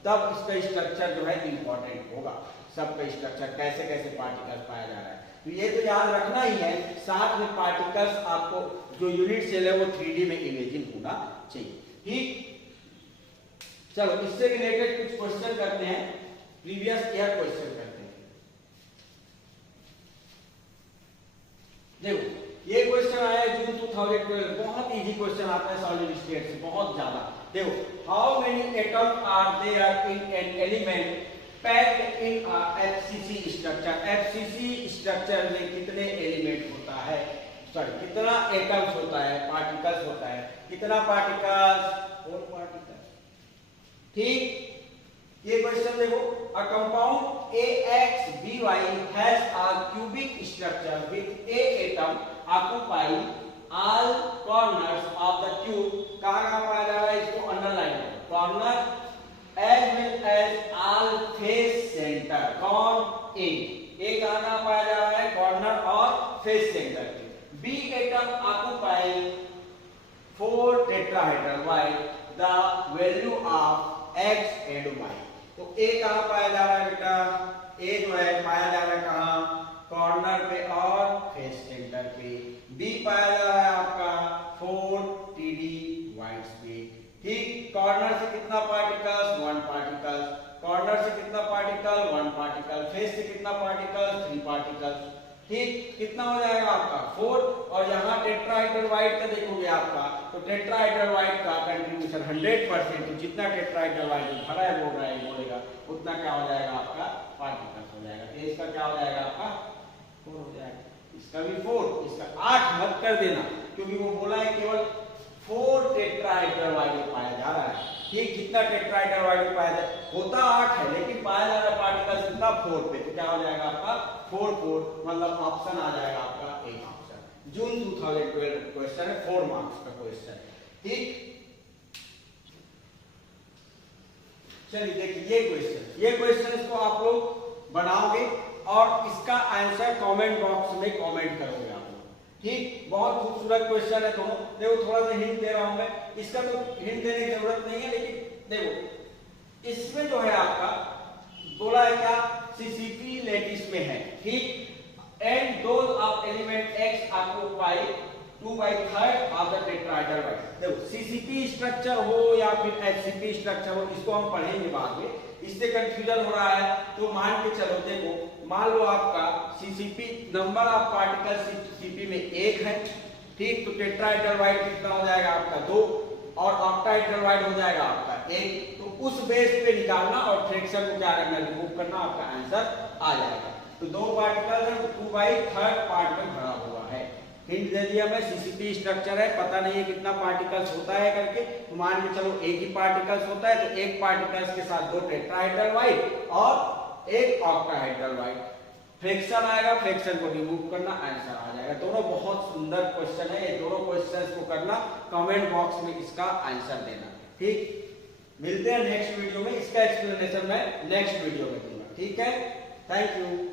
तब इसका स्ट्रक्चर जो है इंपॉर्टेंट होगा। सबका स्ट्रक्चर कैसे कैसे पार्टिकल्स पाया जा रहा है, तो ये तो याद रखना ही है। साथ में पार्टिकल्स आपको जो यूनिट सेल है वो 3D में इमेजिन होना चाहिए। ठीक, चलो इससे रिलेटेड कुछ क्वेश्चन करते हैं, प्रीवियस ईयर क्वेश्चन करते हैं। देखो ये क्वेश्चन आया है जून 2012, बहुत इजी क्वेश्चन आता है सॉलिड स्टेट से, बहुत ज्यादा। देखो, how many atoms are there in an element packed in FCC structure. FCC structure में कितने एलिमेंट होता है, सॉरी कितना एटम्स होता है, पार्टिकल्स होता है, कितना पार्टिकल्स, 4 पार्टिकल्स। ठीक, ये क्वेश्चन देखो, a compound AXBY has a cubic structure with A atom occupying all corners of the cube. कहां पाया जा रहा है, इसको अंडरलाइन करो, corner as well as all face center। कौन, ए कहां पाया जा रहा है, कॉर्नर और फेस सेंटर पे। B atom occupying 4 tetrahedral while the value of x and y। तो ए कहां पाया जा रहा है बेटा, ए जो है पाया जा रहा है कहां, कॉर्नर पे और फेस सेंटर पे। बी पाया जा रहा है आपका 4 TD वाइड्स पे। ठीक, कॉर्नर से कितना पार्टिकल्स, 1 पार्टिकल, कॉर्नर से कितना पार्टिकल, 1 पार्टिकल, फेस से कितना पार्टिकल, 3 पार्टिकल। ठीक, कितना हो जाएगा आपका 4। और यहाँ टेट्राहेड्रल वाइड का देखोगे आपका, तो टेट्राहेड्रल वाइड का कंट्रीब्यूशन 100%, तो जितना टेट्राहेड्रल वाइड भरा है बोल रहा है बोलेगा उतना क्या हो जाएगा आपका पार्टिकल्स हो जाएगा। तो इसका क्या हो जाएगा आपका 4 हो जाएगा, इसका भी 4, इसका 8 मत कर देना, क्योंकि वो बोला है केवल 4 टेट्राहेड्रल वाइड पाया जा रहा है। ठीक, जितना टेट्राहेड्रल वाइड पाया जा होता 8 है, लेकिन पाया जा रहा पार्टिकल्स कितना 4 पे, तो क्या हो जाएगा आपका 4, मतलब ऑप्शन आ जाएगा आपका ए ऑप्शन। जून 2012 क्वेश्चन है, 4 मार्क्स का क्वेश्चन। ठीक, चलिए देखिए ये क्वेश्चन इसको आप लोग बनाओगे और इसका आंसर कमेंट बॉक्स में कमेंट करोगे आप लोग। ठीक, बहुत खूबसूरत क्वेश्चन है दोनों। देखो थोड़ा सा हिंट दे रहा हूं मैं, इसका तो हिंट देने की जरूरत नहीं है, लेकिन देखो इसमें जो है आपका बोला है क्या, सीसीपी लेटिस में है। ठीक, and those of element x आपको पाई 2/3 ऑफ द टेट्राहेड्रल वाइड। देखो सीसीपी स्ट्रक्चर हो या फिर एचसीपी स्ट्रक्चर हो, इसको हम पढ़ेंगे बाद में, इससे कंफ्यूजन हो रहा है तो मान के चलो। देखो मान लो आपका CCP number of particle CCP में 1 है। ठीक, तो टेट्राहेड्रल वाइड कितना हो जाएगा आपका 2 और ऑक्टाहेड्रल वाइड हो जाएगा आपका 1। तो उस बेस पे निकालना और फ्रैक्शन को क्या करना, रिमूव करना, आपका आंसर आ जाएगा। तो 2 पार्टिकल है, 2/3 पार्ट में भरा हुआ है। हिंट दे दिया मैं, सीसीपी स्ट्रक्चर है, पता नहीं है कितना पार्टिकल्स होता है करके, तो मान के चलो एक ही पार्टिकल्स होता है, तो एक पार्टिकल्स के साथ 2 टेट्राहेड्रल वाइड और एक ऑक्टाहेड्रल वाइड। फ्रैक्शन आएगा, फ्रैक्शन को रिमूव करना, आंसर आ जाएगा। दोनों बहुत सुंदर क्वेश्चन है, ये दोनों क्वेश्चंस को करना, कमेंट बॉक्स में इसका आंसर देना। ठीक, मिलते हैं नेक्स्ट वीडियो में, इसका एक्सप्लेनेशन मैं नेक्स्ट वीडियो में दूंगा। ठीक है, थैंक यू।